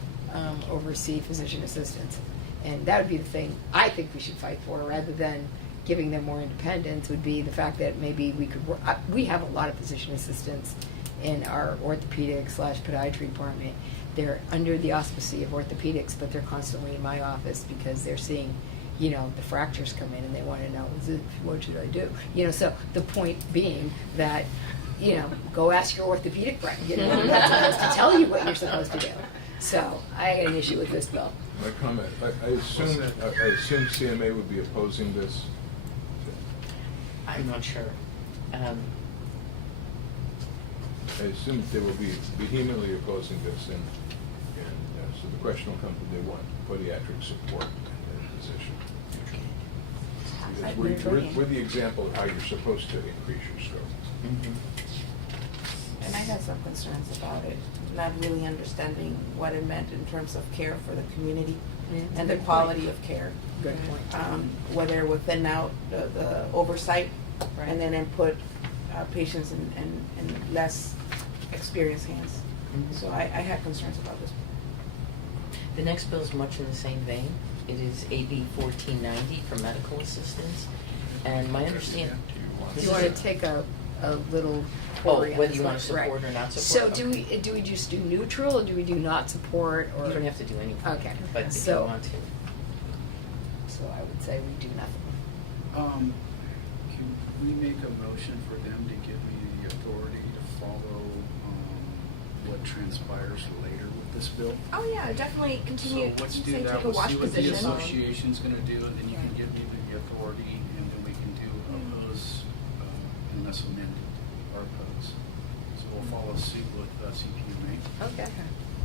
oversee physician assistants. And that would be the thing I think we should fight for, rather than giving them more independence, would be the fact that maybe we could work. We have a lot of physician assistants in our orthopedic/podiatry department. They're under the auspices of orthopedics, but they're constantly in my office because they're seeing, you know, the fractures come in and they want to know, what should I do? You know, so the point being that, you know, go ask your orthopedic friend, you know, that's supposed to tell you what you're supposed to do. So I got an issue with this bill. My comment, I assume CMA would be opposing this. I'm not sure. I assume they will be vehemently opposing this, and so the question will come, do they want podiatric support in their position? Because we're the example of how you're supposed to increase your scope. And I had some concerns about it, not really understanding what it meant in terms of care for the community and the Good quality point. of care. Good point. Whether it would thin out the oversight Right. and then put patients in less experienced hands. So I had concerns about this. The next bill is much in the same vein. It is AB 1490 for medical assistance. And my understanding. Do you want to take a little Oh, query on whether this you one? want to support Right. or not So support. do we just do neutral, or do we do not support, or? You don't have to do anything. Okay. But if So- you want to. So I would say we do nothing. Can we make a motion for them to give me the authority to follow what transpires later with this bill? Oh yeah, definitely continue. So let's say do take that. a We'll watch see what the position. association's gonna do, and then you can give me the authority, and then we can do oppose unless amended, or oppose. So we'll follow suit with CPMA. Okay.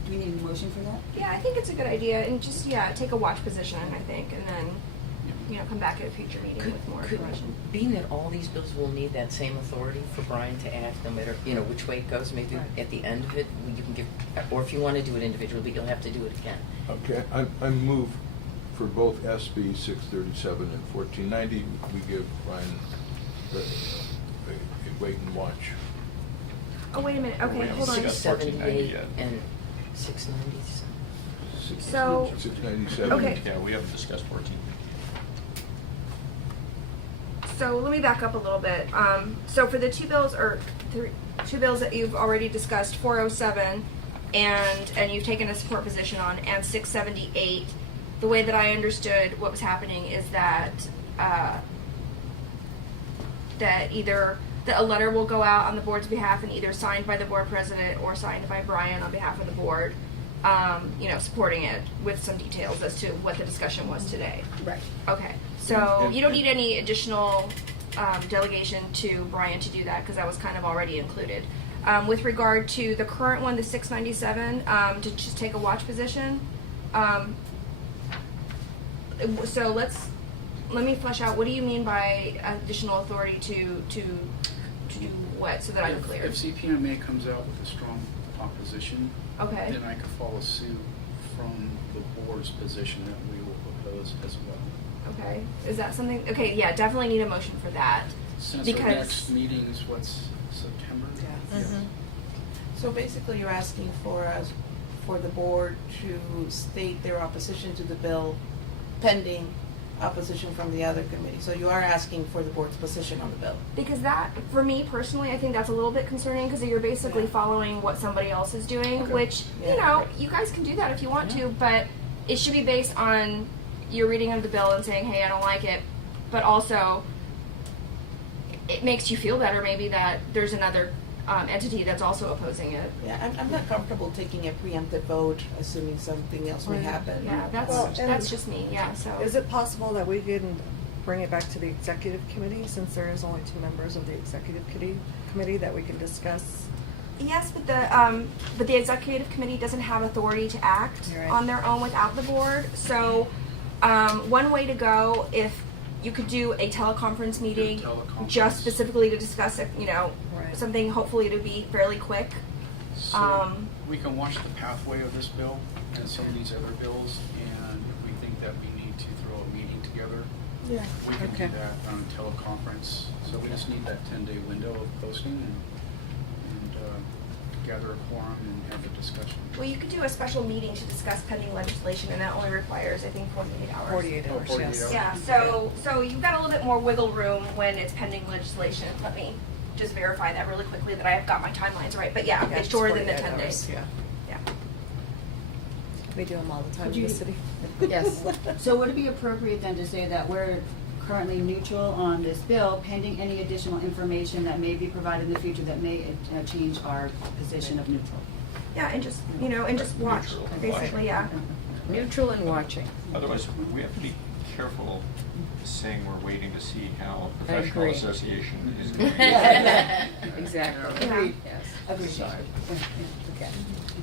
Do we need a motion for that? Yeah, I think it's a good idea, and just take a watch position, I think, and then come back at a future meeting with more information. Being that all these bills will need that same authority for Brian to act, no matter which way it goes, maybe Right. at the end of it you can give, or if you want to do it individually, you'll have to do it again. Okay, I move for both SB 637 and 1490, we give Brian a wait and watch. Oh wait a minute. We Okay, haven't hold on. discussed 1490 678 yet. and 690. So- 697. Okay. Yeah, we haven't discussed 14. So let me back up a little bit. So for the two bills that you've already discussed, 407, and you've taken a support position on, and 678, the way that I understood what was happening is that either that a letter will go out on the board's behalf and either signed by the board president or signed by Brian on behalf of the board, supporting it with some details as to what the discussion was today. Right. Okay, so you don't need any additional delegation to Brian to do that because that was kind of already included. With regard to the current one, the 697, to just take a watch position. So let me flesh out. What do you mean by additional authority to do what? So that I'm clear. If CPMA comes out with a strong opposition, Okay. then I could follow suit from the board's position that we will oppose as well. Okay. Is that something? Okay. Yeah. Definitely need a motion for that. Since Because- our next meeting is September? Yeah. So basically, you're asking for the board to state their opposition to the bill pending opposition from the other committee. So you are asking for the board's position on the bill. Because that, for me personally, I think that's a little bit concerning because you're basically Yeah. following what somebody else is doing, Okay. which, Yeah. you guys can do that if you want to, but it should be based on your reading of the bill and saying, hey, I don't like it, but also it makes you feel better maybe that there's another entity that's also opposing it. Yeah, I'm not comfortable taking a preemptive vote, assuming something else may happen. Yeah, Well, and- that's just me. Yeah, so Is it possible that we can bring it back to the executive committee, since there is only 2 members of the executive committee that we can discuss? Yes, but the executive committee doesn't have authority to act You're right. on their own without the board. So, one way to go, if you could do a teleconference meeting, teleconference. just specifically to discuss it, Right. something. Hopefully, to be fairly quick. So we can watch the pathway of this bill and some of these other bills, and if we think that we need to throw a meeting together, Yeah. we can Okay. do that on teleconference. So we just need that 10-day window of posting and gather a quorum and have a discussion. Well, you could do a special meeting to discuss pending legislation, and that only requires, I think, 48 hours. 48 Oh, hours, 48 yes. hours. Yeah, so you've got a little bit more wiggle room when it's pending legislation. Let me just verify that really quickly that I have got my timelines right. But yeah, it's shorter than the 10 days. Yeah. Yeah. We do them all the time Would in the you- city. Yes. So would it be appropriate then to say that we're currently neutral on this bill, pending any additional information that may be provided in the future that may change our position of neutral? Yeah, and just, and just watch, Neutral and basically, yeah. Neutral and watching. Otherwise, we have to be careful saying we're waiting to see how a professional agree. association is going. Exactly. Yeah. Yes. Agreed. Sorry. Okay,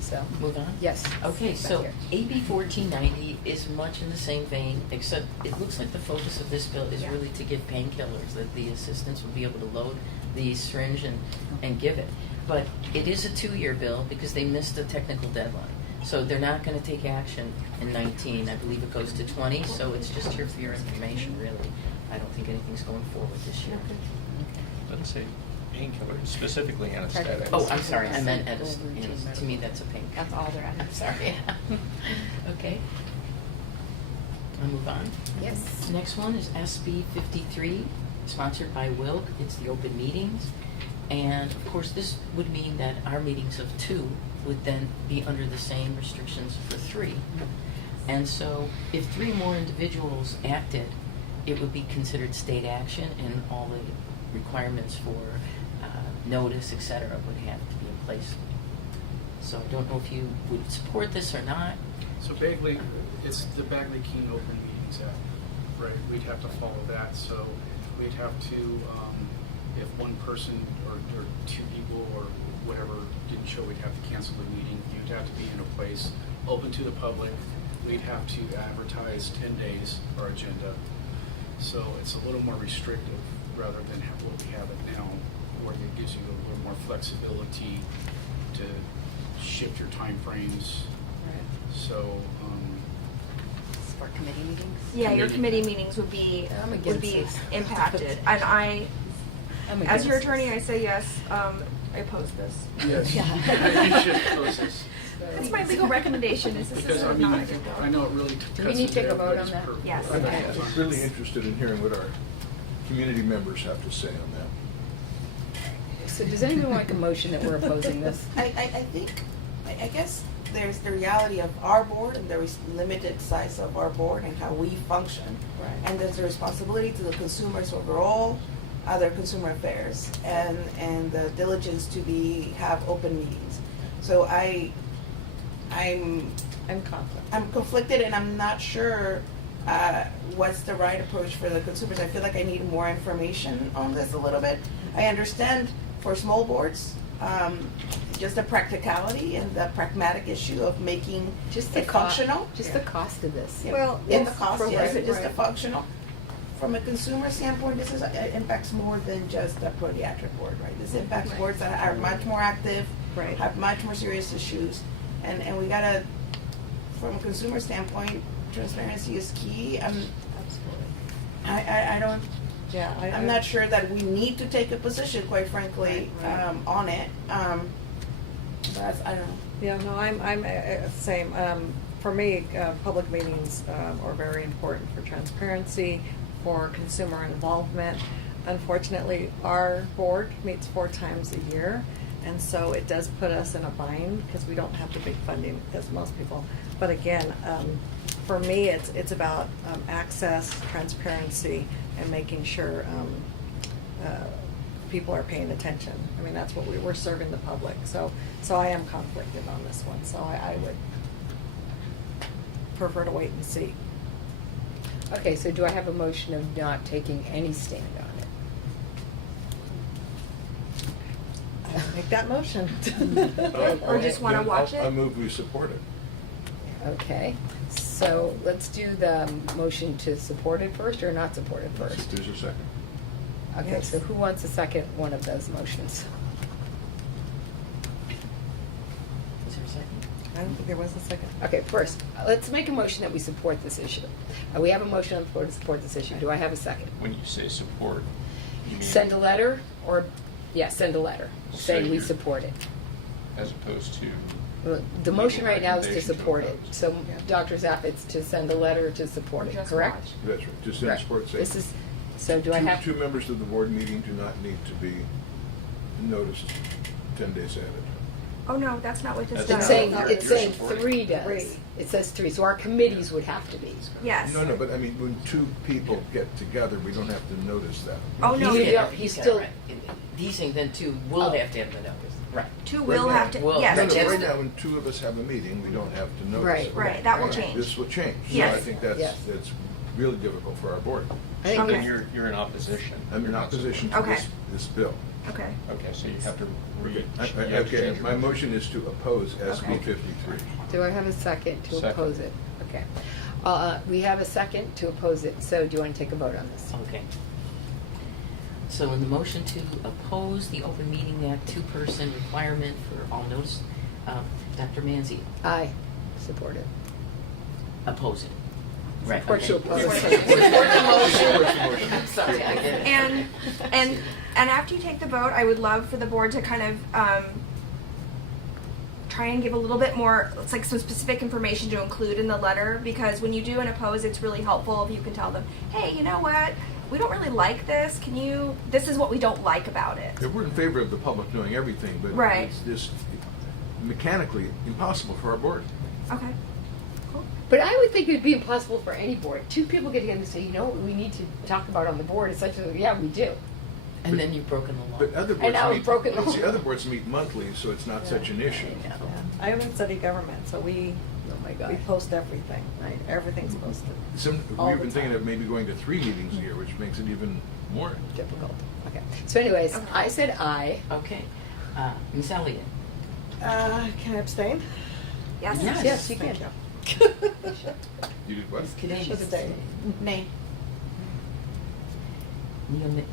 so, Move on? yes. Okay, Back so here. AB 1490 is much in the same vein, except it looks like the focus of this bill is Yeah. really to give painkillers, that the assistants will be able to load the syringe and give it. But it is a 2-year bill because they missed a technical deadline. So they're not going to take action in 19. I believe it goes to 20, so it's just here for your information, really. I don't think anything's going forward this year. Doesn't say painkillers, specifically anesthetics. Oh, I'm sorry, I meant to me that's a pink. That's all they're I'm at. sorry. Okay. I'll move on. Yes. Next one is SB 53, sponsored by Wilk. It's the open meetings. And of course, this would mean that our meetings of 2 would then be under the same restrictions for 3. And so if 3 more individuals acted, it would be considered state action, and all the requirements for notice, et cetera, would have to be in place. So I don't know if you would support this or not. So Bagley, it's the Bagley-Keene Open Meetings Act, right? We'd have to follow that, so we'd have to, if one person or 2 people or whatever didn't show, we'd have to cancel the meeting. You'd have to be in a place open to the public. We'd have to advertise 10 days our agenda. So it's a little more restrictive rather than what we have it now, where it gives you a little more flexibility to shift your timeframes. So, For committee meetings? Yeah, your Committee. committee meetings would be I'm against would be this. impacted. And I'm as your against attorney, this. I say yes. I oppose this. yes, Yeah. you should close this. That's my legal recommendation. Is this Because, is I mean, not a good I bill. know it really Do we need to take a vote on that? Yes. I'm really interested in hearing what our community members have to say on that. So does anyone like a motion that we're opposing this? I think, I guess there's the reality of our board and there is limited size of our board and how we function. Right. And there's a responsibility to the consumers overall, other consumer affairs, and the diligence to have open meetings. So I'm conflicted, and I'm not sure what's the right approach for the consumers. I feel like I need more information on this a little bit. I understand for small boards, just the practicality and the pragmatic issue of making Just it functional. Just the cost of this. Yeah. Well, in the it's cost, for- yes, right, just the right. functional. From a consumer standpoint, this is impacts more than just the podiatric board, right? This impacts boards that are much more active, Right. have much more serious issues, and we gotta, from a consumer standpoint, transparency is key. I don't. Yeah, I'm not sure that we need to take a position, quite frankly, Right. on it. But I don't know. Yeah, no, I'm same. For me, public meetings are very important for transparency, for consumer involvement. Unfortunately, our board meets 4 times a year, and so it does put us in a bind because we don't have the big funding as most people. But again, for me, it's about people are paying attention. I mean, that's what we're serving the public. So I am conflicted on this one. So I would prefer to wait and see. Okay, so do I have a motion of not taking any stand on I would make that motion. Or just wanna Then watch I it? move we support it. it? Okay, so let's do the motion to support it first or not support it first? There's a second. Okay, Yes. so who wants to second one of those motions? Is there a second? I don't think there was a second. Okay, first, let's make a motion that we support this issue. We have a motion on the floor to support this issue. Do I have a second? When you say support, you mean Send a letter or, yeah, send a letter So saying we you're- support it. as opposed to Well, the motion right now is to recommendation to support it. oppose. So Dr. Zapp, it's to send a letter to support Or it, just correct? watch. That's right, just in Correct. sports This safety. is, so do I have? Two members of the board meeting do not need to be noticed 10 days ahead of time. Oh, no, that's not what this That's does. It's No, saying, you're it's saying supporting. 3 does. 3. It says 3, so our committees would have to be. Yes. No, but I mean, when two people get together, we don't have to notice that. Oh, no. You He's don't- got- he's got it still- right. He's saying then two will Oh. have to have the notice. Right. Two Right will now- have to, Well, yes. No, no, two- right now, when two of us have a meeting, we don't have to notice Right. it. Right, that will Right. change. This will change. So Yes. I think Yes. that's really difficult for our board. I think Okay. And you're in opposition. I'm in You're not opposition to Okay. this bill. Okay. supporting. Okay, so you have to read. Okay, my motion is to oppose SB Okay. 53. Do I have a second to Second. oppose it? Okay. We have a second to oppose it, so do you want to take a vote on this? Okay. So in the motion to oppose the Open Meeting Act two-person requirement for all notice, Dr. Manzi, Aye, support it. oppose it. Right. Support to okay. oppose. Support the motion. Support the motion. I'm sorry, I get it. And after you take the vote, I would love for the board to kind of try and give a little bit more, it's like some specific information to include in the letter, because when you do an oppose, it's really helpful if you can tell them, hey, you know what, we don't really like this. This is what we don't like about it. Yeah, we're in favor of the public knowing everything, but Right. it's just mechanically impossible for our board. Okay. Cool. But I would think it would be impossible for any board. Two people get together and say, you know what we need to talk about on the board? It's like, yeah, we do. And then you've broken the law. But other And boards now we've meet, broken the see, law. other boards meet monthly, so it's not such an issue. Yeah. I am in city government, so we Oh my we God. post everything. Right? Everything's posted. All We've the been thinking time. of maybe going to 3 meetings a year, which makes it even more. Difficult. Okay. So anyways, Okay. I said aye. Okay. Ms. Elliott? Can I abstain? Yes. Yes. Yes, you can. Thank you. You did what? Ms. Kadesh? Should stay. Nay.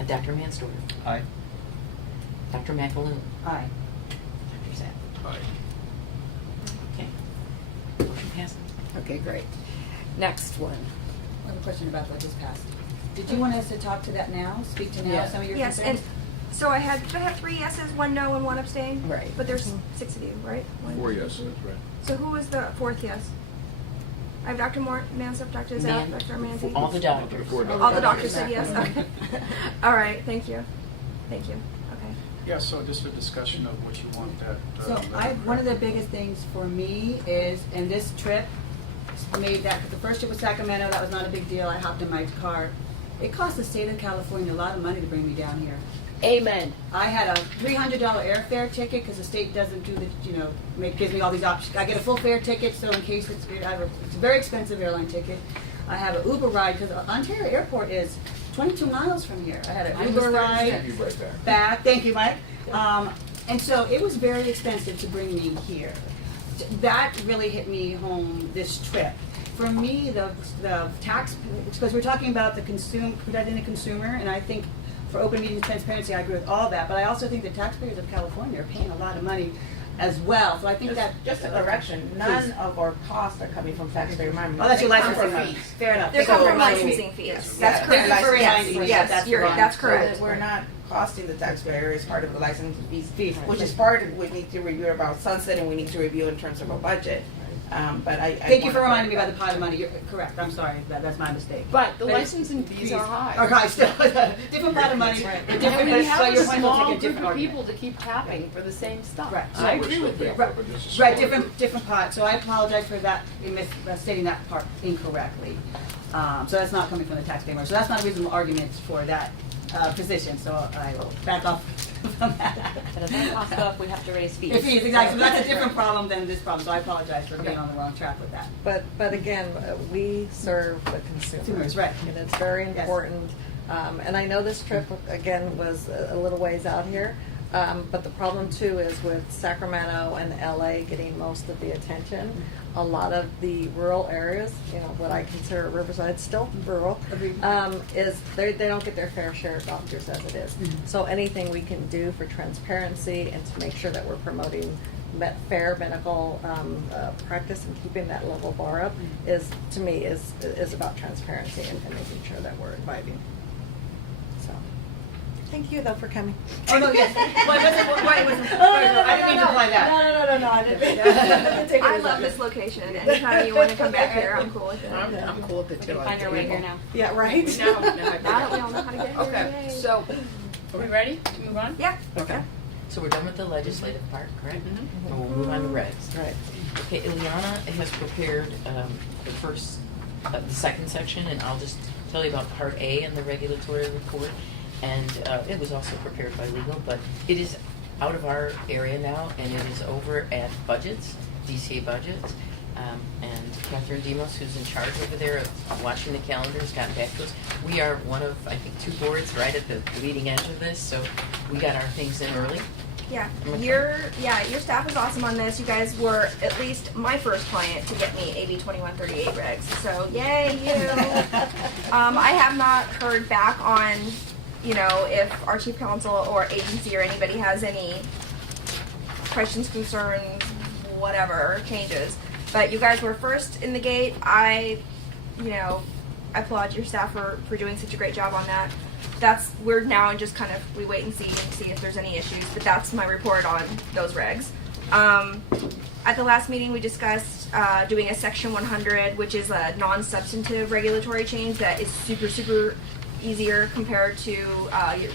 Dr. Mansdorf? Aye. Dr. McAloon? Aye. Dr. Zapp? Aye. Okay. Motion passes. Okay, great. Next one. I have a question about what just passed. Did you want us to talk to that now, speak to now Yeah. some of your Yes, concerns? and so I have 3 yeses, 1 no, and 1 abstain? Right. But there's 6 of you, right? 1, 4 2, yes, 3. that's right. So who was the 4th yes? I have Dr. Mansdorf, Dr. Zapp, Man- Dr. Manzi. All the doctors. Before All the doctors Doctors. said yes, okay. All right, thank you. Thank you, okay. Yeah, so just a discussion of what you want that. So one of the biggest things for me is, and this trip made that, the first trip was Sacramento, that was not a big deal, I hopped in my car. It cost the state of California a lot of money to bring me down here. Amen. I had a $300 airfare ticket because the state doesn't do the, gives me all these options. I get a full fare ticket, so in case it's a very expensive airline ticket. I have an Uber ride because Ontario Airport is 22 miles from here. I had an Uber ride You right back. back. Thank you, Mike. And so it was very expensive to bring me here. That really hit me home this trip. For me, the tax, because we're talking about protecting the consumer, and I think for open meetings transparency, I agree with all that, but I also think the taxpayers of California are paying a lot of money as well. So I think that Just a correction, none of our costs are coming from taxpayer money. Oh, that's your They come licensing from fee. fees. Fair enough. They're Thank you for covering reminding me. licensing fees. That's Thank you correct. for reminding me. Yes, That's you're- wrong. that's So correct. We're not costing the taxpayer, it's part of the licensing fees, Right. which is part of, we need to review about sunset and we need to review in terms of a budget. But I. Thank you wanna for reminding me about the clarify. pot of money. You're correct. I'm sorry. That's my mistake. But the But licensing fees are high. Okay, still, different pot of money. Right. And Different, we so have your a point will small take a group different of argument. people to keep tapping for the same stuff. Right. I agree with you. Right. Right, different pot. So I apologize for that, stating that part incorrectly. So that's not coming from the taxpayer money. So that's not a reasonable argument for that position, so I will back off from that. But if that costs up, we have to raise fees. If he is, exactly, but that's a different problem than this problem, so I apologize for being on the wrong track with that. But again, we serve the consumer. Consumers, right. And it's very Yes. important. And I know this trip, again, was a little ways out here. But the problem too is with Sacramento and LA getting most of the attention. A lot of the rural areas, you know, what I consider Riverside still rural, Agreed. is they don't get their fair share of doctors as it is. So anything we can do for transparency and to make sure that we're promoting fair medical practice and keeping that level bar up is, to me, is about transparency and making sure that we're inviting. So, thank you though for coming. Oh, no, yes. Why I didn't mean to imply that. No, I didn't. I love this location. Anytime you want to come back here, I'm cool with it. I'm cool with it We too. can find our way here now. Yeah, right? Now I Now that we all know how to get here. Okay, yay. so, are we ready to move on? Yeah. Okay. So we're done with the legislative part, correct? Mhm. And we'll move on to regs. Right. Okay, Ileana has prepared the second section, and I'll just tell you about Part A in the regulatory report. And it was also prepared by legal, but it is out of our area now, and it is over at budgets, DCA budgets. And Catherine Demos, who's in charge over there of watching the calendars, got back to us. We are one of, I think, 2 boards right at the leading edge of this, so we got our things in early. Yeah, Okay. your staff is awesome on this. You guys were at least my first client to get me AB 2138 regs. So yay you! I have not heard back on, you know, if our chief counsel or agency or anybody has any questions, concerns, whatever changes. But you guys were first in the gate. I applaud your staff for doing such a great job on that. We're now just kind of, we wait and see if there's any issues, but that's my report on those regs. At the last meeting, we discussed doing a Section 100, which is a non-substantive regulatory change that is super, super easier compared to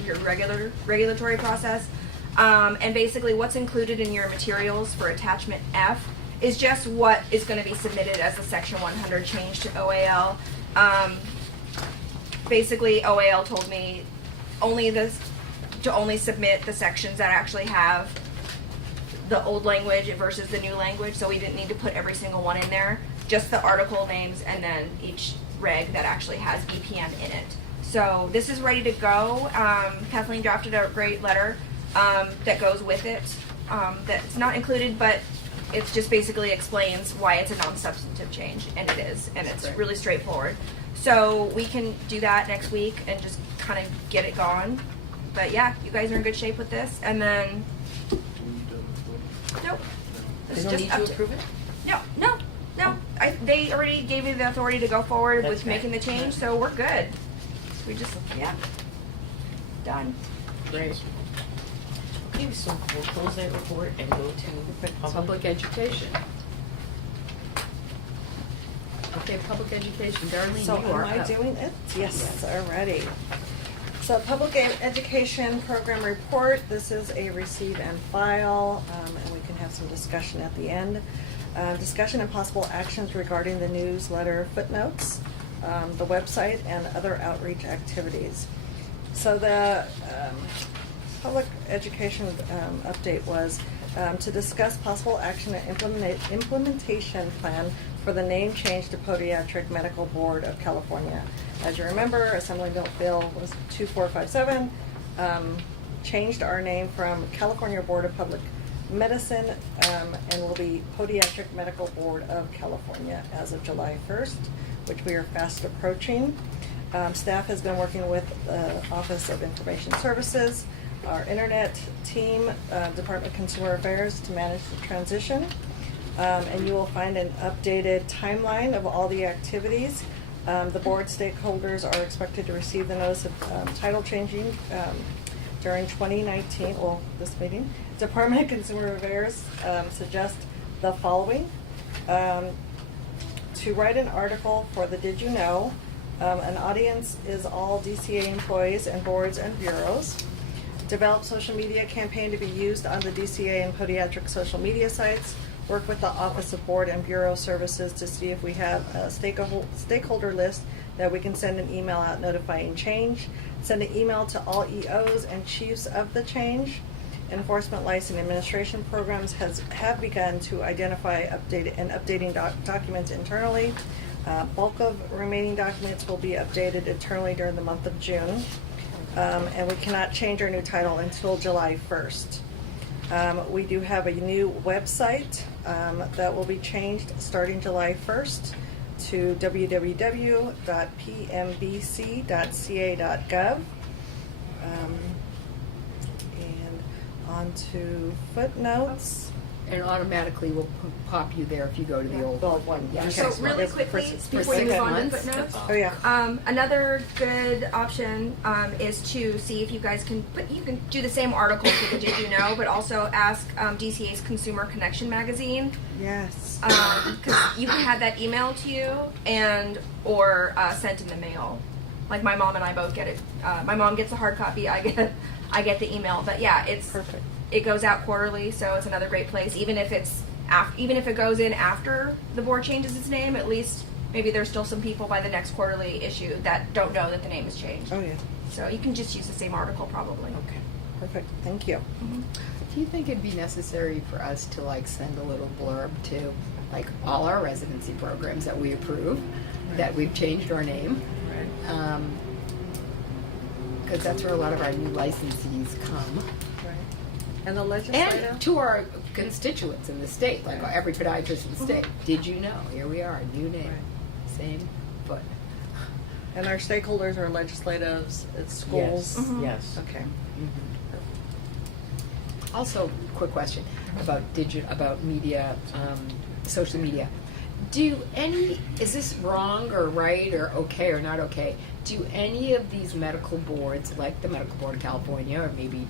your regular regulatory process. And basically what's included in your materials for attachment F is just what is going to be submitted as a Section 100 change to OAL. Basically, OAL told me to only submit the sections that actually have the old language versus the new language, so we didn't need to put every single one in there, just the article names and then each reg that actually has EPM in it. So this is ready to go. Kathleen drafted a great letter that goes with it. That's not included, but it just basically explains why it's a non-substantive change, and it is, and it's really straightforward. So we can do that next week and just kind of get it going. But yeah, you guys are in good shape with this. And then, nope. This They is don't just need up to approve it? No. They already gave me the authority to go forward That's with making the great. change, so we're good. We just, done. Great. Okay, so we'll close that report and go to Public education. Okay, public education, Darlene, So you am are I up. doing it? Yes, already. So public education program report, this is a receive and file, and we can have some discussion at the end. Discussion and possible actions regarding the newsletter footnotes, the website, and other outreach activities. So the public education update was to discuss possible action and implementation plan for the name change to Podiatric Medical Board of California. As you remember, Assembly Bill was 2457, changed our name from California Board of Public Medicine and will be Podiatric Medical Board of California as of July 1st, which we are fast approaching. Staff has been working with the Office of Information Services, our internet team, Department of Consumer Affairs to manage the transition. And you will find an updated timeline of all the activities. The board stakeholders are expected to receive the notice of title changing during 2019, this meeting. Department of Consumer Affairs suggest the following. To write an article for the Did You Know? An audience is all DCA employees and boards and bureaus. Develop social media campaign to be used on the DCA and podiatric social media sites. Work with the Office of Board and Bureau Services to see if we have a stakeholder list that we can send an email out notifying change. Send an email to all EOs and chiefs of the change. Enforcement license administration programs have begun to identify updating documents internally. Bulk of remaining documents will be updated internally during the month of June. And we cannot change our new title until July 1st. We do have a new website that will be changed starting July 1st to www.pmbc.ca.gov. And on to footnotes. And automatically will pop you there if you go to the old one. Yeah. So Okay. really For quickly, for before you move on to months. footnotes, Oh, yeah. another good option is to see if you guys can do the same article for the Did You Know, but also ask DCA's Consumer Connection magazine. Yes. Because you can have that emailed to you or sent in the mail. Like my mom and I both get it. My mom gets the hard copy. I get the email. But yeah, it's Perfect. It goes out quarterly, so it's another great place. Even if it goes in after the board changes its name, at least maybe there's still some people by the next quarterly issue that don't know that the name has changed. Oh, yeah. So you can just use the same article probably. Okay. Perfect. Thank you. Do you think it'd be necessary for us to like send a little blurb to like all our residency programs that we approve, that we've changed our name? Because that's where a lot of our new licensees come. Right. And the legislative? And to our constituents in the state, like every podiatrist in the state. Did you know? Here we are, new name, Right. same foot. And our stakeholders are legislatives, it's schools. Yes, yes. Okay. Also, quick question about media, social media. Is this wrong or right or okay or not okay? Do any of these medical boards, like the Medical Board of California, or maybe,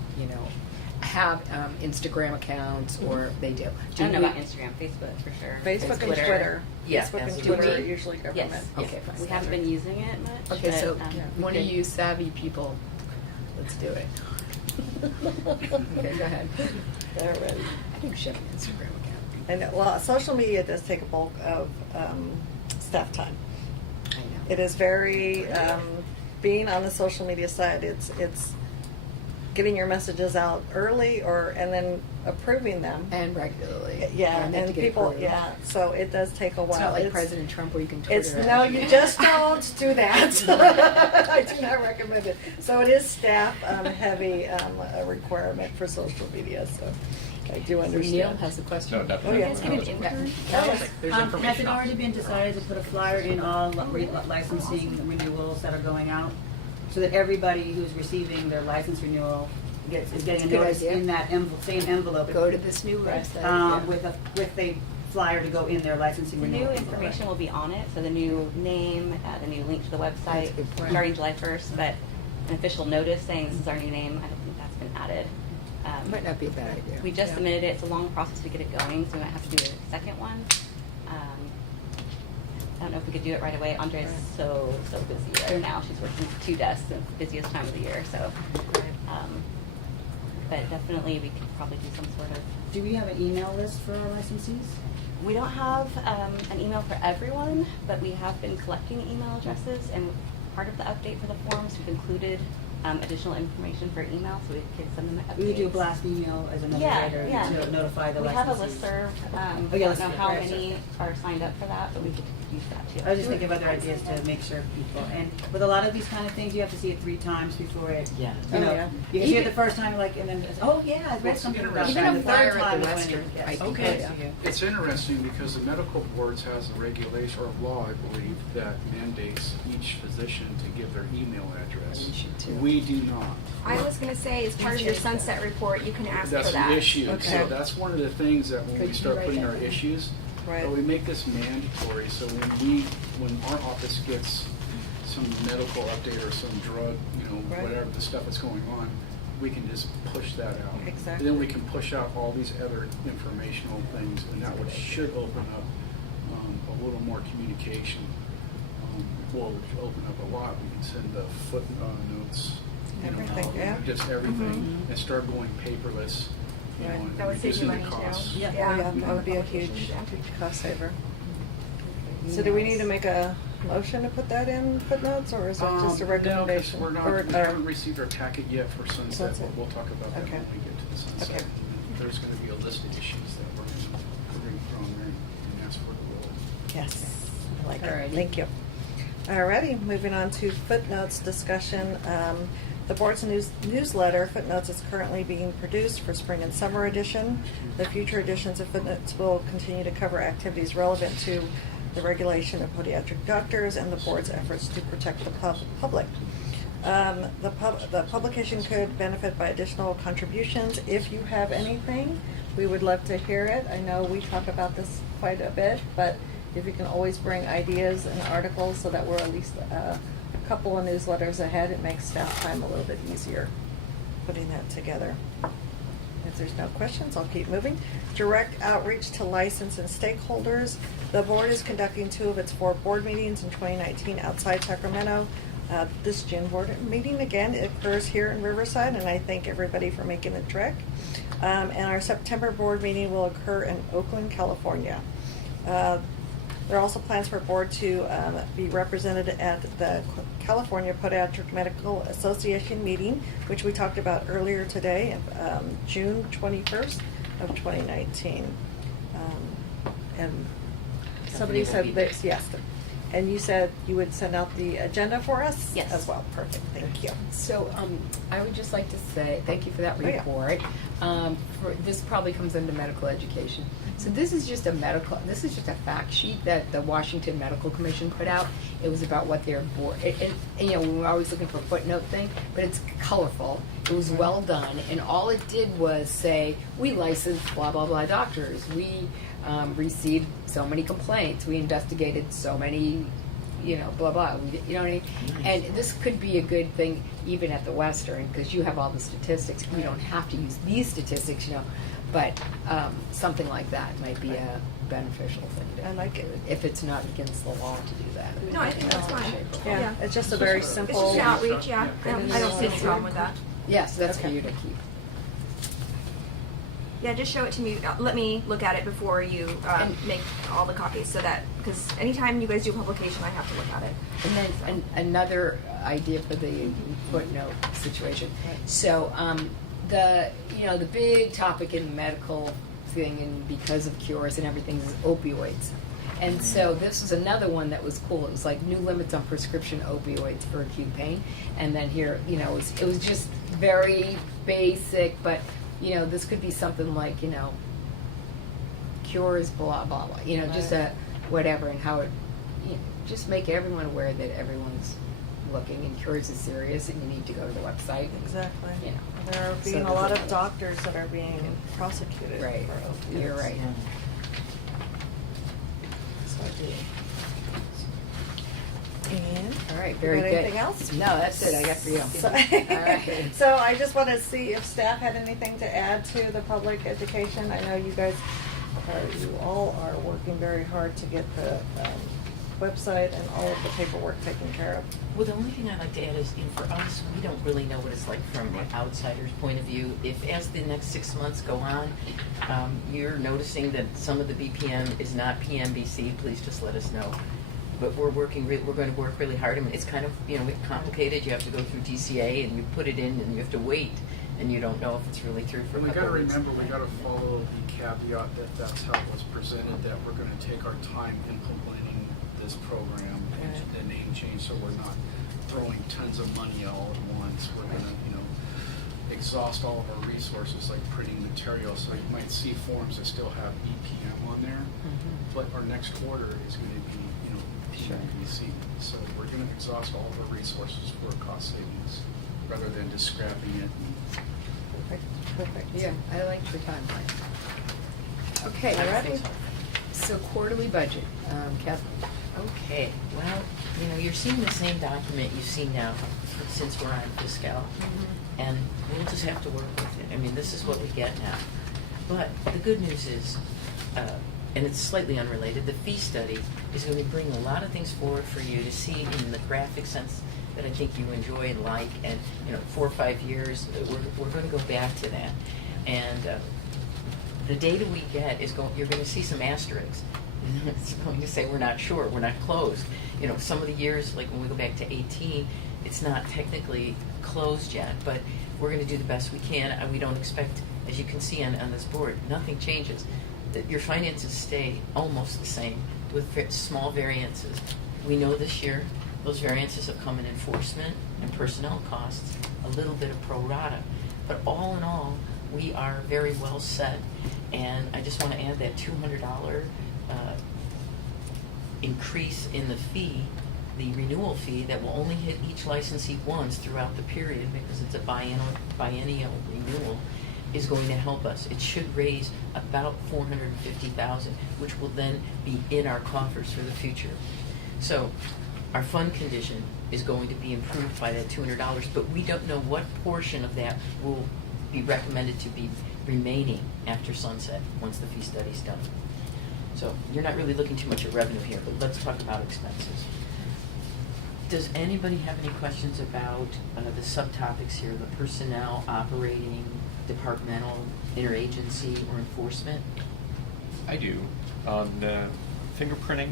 have Instagram accounts, or they do? I don't know about Instagram, Facebook for sure. Facebook and Twitter. Twitter. Yeah, Facebook and that's Twitter what are we- usually government. Yes. Okay, fine. We haven't been using it much. Okay, but, so one of good. you savvy people, let's do it. Okay, go ahead. They're ready. I think she have an Instagram account. And well, social media does take a bulk of staff time. I know. It is very being on the social media side. It's getting your messages out early and then approving them. And regularly. Yeah, they have to and get people. approved. Yeah, so it does take a while. It's not like President Trump where you can Twitter It's it. no, you just don't do that. I do not recommend it. So it is staff heavy a requirement for social media. So I do Neil understand. has a question. No, definitely. Oh, yeah. Let's get an intern. There's Has information. it already been decided to put a flyer in all licensing renewals that are going out? So that everybody who's receiving their license renewal is getting a Good notice idea. in that same envelope. Go to this new website. yeah. With a flyer to go in their licensing The new renewal. information will be on it, so the new name, the new link to the website, That's a good point. starting July 1st, but an official notice saying this is our new name, I don't think that's been added. Might not be a bad idea. We just Yeah. submitted it, it's a long process to get it going, so we might have to do a second one. I don't know if we could do it right away. Andrea's so busy right now. She's working 2 desks and it's the busiest time of the year, so. But definitely we could probably do some sort of. Do we have an email list for our licensees? We don't have an email for everyone, but we have been collecting email addresses, and part of the update for the forms, we've included additional information for email, so we could send them updates. We could do a blast email as another Yeah, writer yeah. to notify the licensees. We have a listserv. I Oh, yeah, don't know listserv, how right, many are signed up for that, but we could use that too. I was just thinking of other ideas to make sure people, and with a lot of these kind of things, you have to see it 3 times before it, Yeah. you know, yeah. you can see it the first time, like, and then it's, oh, yeah, I read something about that. Even And a the third flyer at time the is when Western, it- I yes. think. Okay. Yeah. It's interesting because the medical boards has a regulation or law, I believe, that mandates each physician to give their email address. We should too. We do not. I was going to say, as part of your sunset report, you can ask That's for that. the issue. Okay. So that's one of the things that when Could we you start write putting that our down? issues, Right. we make this mandatory. So when our office gets some medical update or some drug, Right. whatever the stuff that's going on, we can just push that out. Exactly. And then we can push out all these other informational things, and that should open up a little more communication. Well, it should open up a lot. We can send the footnotes, Everything, yeah. just everything, and start going paperless. Right. And That would save you reducing the money costs. too. Yeah. Oh, yeah, that would be a huge, Publications, yeah. huge cost saver. So do we need to make a motion to put that in footnotes, or is it just a No, 'cause recommendation? we're not, Or, we haven't received our packet yet for sunset, Sunset. but we'll talk about that Okay. when we get to the sunset. Okay. There's gonna be a list of issues that we're gonna throw in there and ask for the role. Yes, I like it. Alrighty. Thank you. Alrighty, moving on to footnotes discussion. The board's newsletter, Footnotes, is currently being produced for spring and summer edition. The future editions of Footnotes will continue to cover activities relevant to the regulation of podiatric doctors and the board's efforts to protect the public. The publication could benefit by additional contributions. If you have anything, we would love to hear it. I know we talk about this quite a bit, but if you can always bring ideas and articles so that we're at least a couple of newsletters ahead, it makes staff time a little bit easier putting that together. If there's no questions, I'll keep moving. Direct outreach to licensed and stakeholders. The board is conducting 2 of its 4 board meetings in 2019 outside Sacramento. This June board meeting, again, it occurs here in Riverside, and I thank everybody for making the trek. And our September board meeting will occur in Oakland, California. There are also plans for board to be represented at the California Podiatric Medical Association meeting, which we talked about earlier today, June 21st of 2019. And somebody Stephanie will said be this, yes. And you said you would send out the agenda for us? Yes. As well, perfect, thank you. So, I would just like to say, thank you for that Oh, yeah. report. This probably comes under medical education. So this is just a fact sheet that the Washington Medical Commission put out. It was about what their board, and you know, we're always looking for a footnote thing, but it's colorful. It was well done, and all it did was say, we licensed blah, blah, blah doctors. We received so many complaints. We investigated so many, you know, blah, blah. You know what I mean? Nice. And this could be a good thing even at the Western, because you have all the statistics. You don't have to use these statistics, you know, but something like that might be a beneficial thing to I like it. if it's not against the law to do that. No, I think that's No, fine. shape or form. Yeah, Yeah. it's just a very It's simple. just an outreach, yeah. I don't see any problem with that. Yes, that's for Okay. you to keep. Yeah, just show it to me. Let me look at it before you And- make all the copies, so that because anytime you guys do a publication, I have to look at it. And then another idea for the footnote situation. So the big topic in medical thing, and because of cures and everything, is opioids. And so this is another one that was cool. It was like new limits on prescription opioids for acute pain. And then here, you know, it was just very basic, but you know, this could be something like, you know, cures blah blah blah. You know, just a whatever, and how it, you know, just make everyone aware that everyone's looking, and cures is serious, and you need to go to the website. Exactly. You know. There are So being a there's lot a of lot. doctors that are being prosecuted Right. for opioids. You're right. So I do. And All right, very got good. anything else? No, that's it. I got for you. So, All right. so I just want to see if staff had anything to add to the public education. I know you guys, you all are working very hard to get the website and all of the paperwork taken care of. Well, the only thing I'd like to add is, you know, for us, we don't really know what it's like from an outsider's point of view. If, as the next 6 months go on, you're noticing that some of the BPM is not PMBC, please just let us know. But we're going to work really hard. I mean, it's kind of, you know, complicated. You have to go through DCA, and you put it in, and you have to wait, and you don't know if it's really through for a And we couple gotta of weeks. remember, we gotta follow the caveat that that's how it was presented, that we're gonna take our time implementing this program and the name change, so we're not throwing tons of money all at once. We're gonna, you know, exhaust all of our resources like printing material, so you might see forms that still have BPM on there, but our next order is gonna be, you know, Sure. PMBC. So we're gonna exhaust all of our resources for cost savings, rather than just scrapping it. Perfect. Yeah, I like the timeline. Okay. All righty. So quarterly budget, Kathleen. Okay, well, you know, you're seeing the same document you've seen now since we're on Fiscal, and we'll just have to work with it. I mean, this is what we get now. But the good news is, and it's slightly unrelated, the fee study is going to bring a lot of things forward for you to see in the graphic sense that I think you enjoy and like, and, you know, 4 or 5 years, we're going to go back to that. And the data we get is you're going to see some asterisks. It's going to say we're not sure, we're not closed. You know, some of the years, like when we go back to 18, it's not technically closed yet, but we're going to do the best we can, and we don't expect, as you can see on this board, nothing changes. Your finances stay almost the same with small variances. We know this year those variances have come in enforcement and personnel costs, a little bit of pro rata, but all in all, we are very well set. And I just want to add that $200 increase in the fee, the renewal fee, that will only hit each licensee once throughout the period because it's a biennial renewal, is going to help us. It should raise about $450,000, which will then be in our coffers for the future. So our fund condition is going to be improved by that $200, but we don't know what portion of that will be recommended to be remaining after sunset once the fee study's done. So you're not really looking too much at revenue here, but let's talk about expenses. Does anybody have any questions about the subtopics here, the personnel, operating, departmental, interagency, or enforcement? I do. On fingerprinting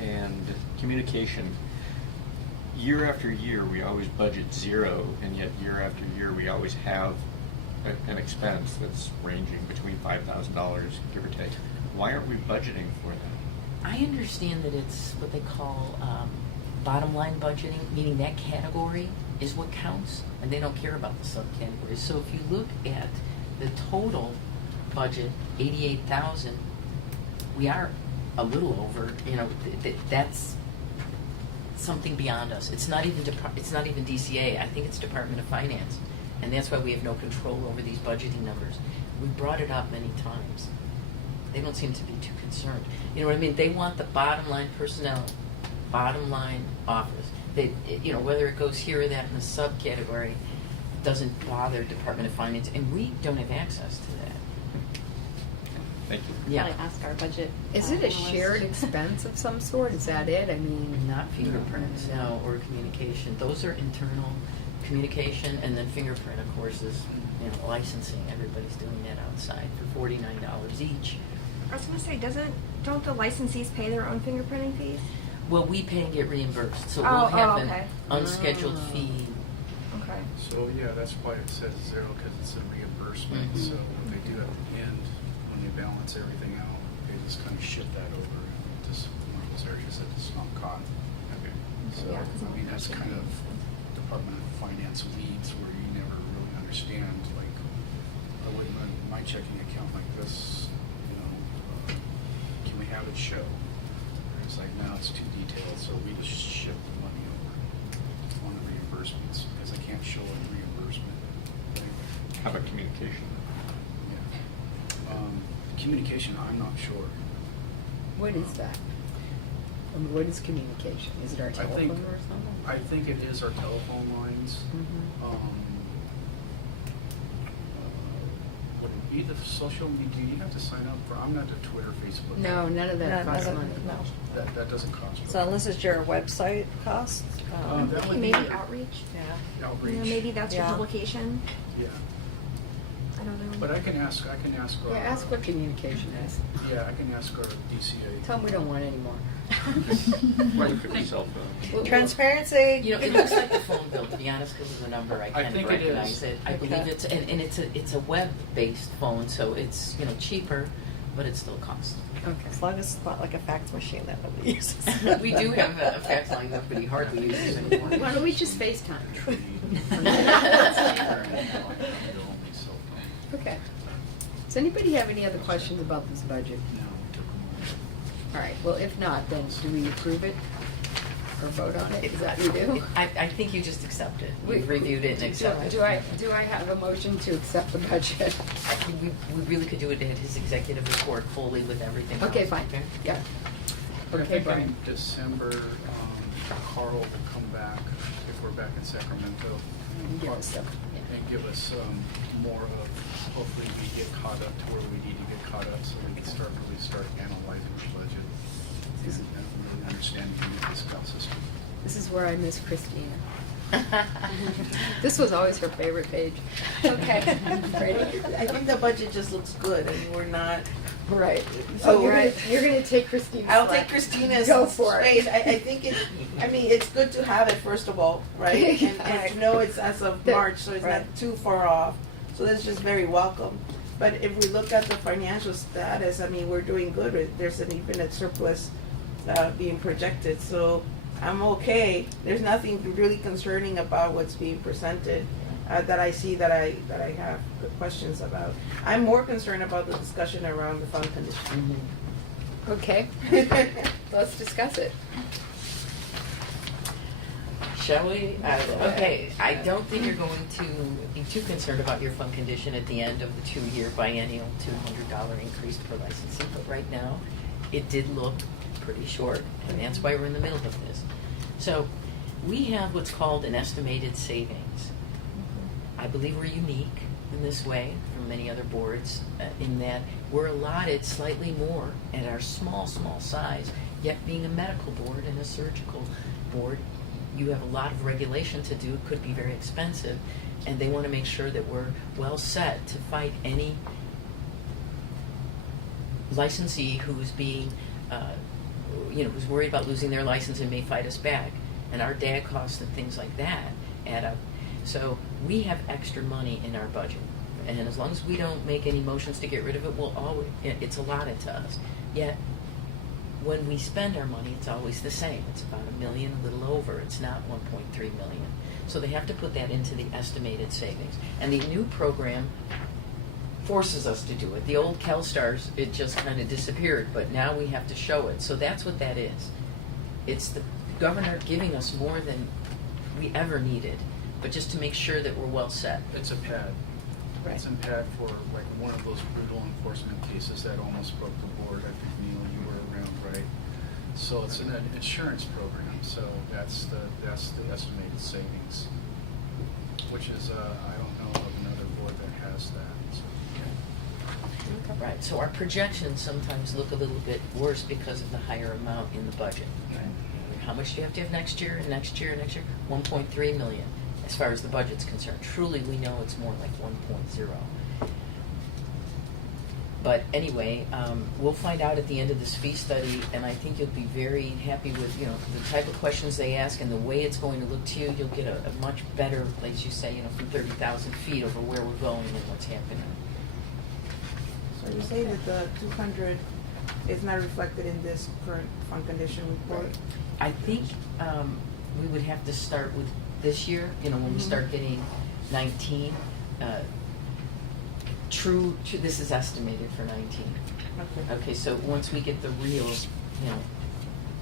and communication, year after year we always budget zero, and yet year after year we always have an expense that's ranging between $5,000, give or take. Why aren't we budgeting for that? I understand that it's what they call bottom line budgeting, meaning that category is what counts, and they don't care about the subcategories. So if you look at the total budget, $88,000, we are a little over. You know, that's something beyond us. It's not even DCA. I think it's Department of Finance, and that's why we have no control over these budgeting numbers. We brought it up many times. They don't seem to be too concerned. You know what I mean? They want the bottom line personnel, bottom line office. They, you know, whether it goes here or that in the subcategory, doesn't bother Department of Finance, and we don't have access to that. Thank you. Yeah. Probably ask our budget. Is it a analyst. shared expense of some sort? Is that it? I mean, Not fingerprints, no, or communication. Those are internal communication, and then fingerprint, of course, is, you know, licensing. Everybody's doing that outside for $49 each. I was gonna say, don't the licensees pay their own fingerprinting fees? Well, we pay and get reimbursed, so Oh, we'll have oh, an okay. unscheduled Oh. fee. Okay. So, yeah, that's why it says zero, because it's a reimbursement. Mhm. So what they do at the end, when they balance everything out, they just kind of shift that over to one of those areas that is not caught. Okay. So, Yeah, 'cause I mean, that's I'm- kind of Department of Finance weeds where you never really understand, like, I wouldn't run my checking account like this, you know, can we have it show? It's like, no, it's too detailed, so we just shift the money over on the reimbursements, because I can't show a reimbursement. How about communication? Yeah. Communication, I'm not sure. what is that? I mean, what is communication? Is it our I telephone think- or something? I think it is our telephone lines. Mhm. Would it be the social media? Do you have to sign up for? I'm not a Twitter, Facebook. No, none of that No, costs none money. of- no. That doesn't cost. So unless it's your website cost, That would Maybe be outreach. yeah. outreach. You know, maybe that's your Yeah. publication. Yeah, I don't know. but I can ask. Our, Yeah, ask what communication is. Yeah, I can ask our DCA. Tell them we don't want any more. Well, it could be cell phone. Well, Transparency. You know, it looks like the phone bill, to be honest, because of the number. I I kind of think it recognize is. it. I Okay. believe it's, and it's a web-based phone, so it's, you know, cheaper, but it still costs. Okay. As long as it's not like a fax machine that nobody uses. We do have a fax line, nobody hardly uses anymore. Why don't we just FaceTime? Okay. Does anybody have any other questions about this budget? All right, well, if not, then do we approve it or vote on it? Is that what you do? I think you just accept it. We've reviewed it and accepted Do I have a motion to accept the budget? We really could do it at his executive report fully with everything. Okay, else, fine, yeah. I Okay, think Brian. in December, Carl will come back, if we're back in Sacramento. Give us some. And give us more of, hopefully we get caught up to where we need to get caught up, so we can really start analyzing the budget and really understanding the fiscal system. This is where I miss Christina. This was always her favorite page. Okay, ready? I think the budget just looks good, and we're not Right. So So you're gonna take Christina's I'll spot. take Christina's Go for space. it. I think it's good to have it first of all, right? And to know it's as of March, so it's Right. not too far off. So that's just very welcome. But if we look at the financial status, I mean, we're doing good. There's even a surplus being projected, so I'm okay. There's nothing really concerning about what's being presented that I see that I have questions about. I'm more concerned about the discussion around the fund condition. Okay, let's discuss it. Shall we? Okay, I don't think you're going to be too concerned about your fund condition at the end of the 2-year biennial $200 increase per licensee, but right now, it did look pretty short, and that's why we're in the middle of this. So, we have what's called an estimated savings. I believe we're unique in this way from many other boards in that we're allotted slightly more at our small size, yet being a medical board and a surgical board, you have a lot of regulation to do. It could be very expensive, and they want to make sure that we're well set to fight any licensee who's being, who's worried about losing their license and may fight us back. And our DAG costs and things like that add up. So we have extra money in our budget, and as long as we don't make any motions to get rid of it, it's allotted to us. Yet, when we spend our money, it's always the same. It's about $1 million, a little over. It's not 1.3 million. So they have to put that into the estimated savings. And the new program forces us to do it. The old CalSTARS, it just kind of disappeared, but now we have to show it. So that's what that is. It's the governor giving us more than we ever needed, but just to make sure that we're well set. It's a pad. Right. It's a pad for like one of those brutal enforcement cases that almost broke the board. I think, Neil, you were around, right? So it's an insurance program. So that's the estimated savings, which is I don't know of another board that has that. So. Right, so our projections sometimes look a little bit worse because of the higher amount in the budget. How much do you have next year, and next year, and next year? 1.3 million, as far as the budget's concerned. Truly, we know it's more like 1.0. But anyway, we'll find out at the end of this fee study, and I think you'll be very happy with, the type of questions they ask and the way it's going to look to you. You'll get a much better, as you say, from 30,000 feet over where we're going and what's happening. So you say that the 200 is not reflected in this current fund condition report? I think we would have to start with this year, when we start getting 19. This is estimated for 19. Okay. Okay, so once we get the real,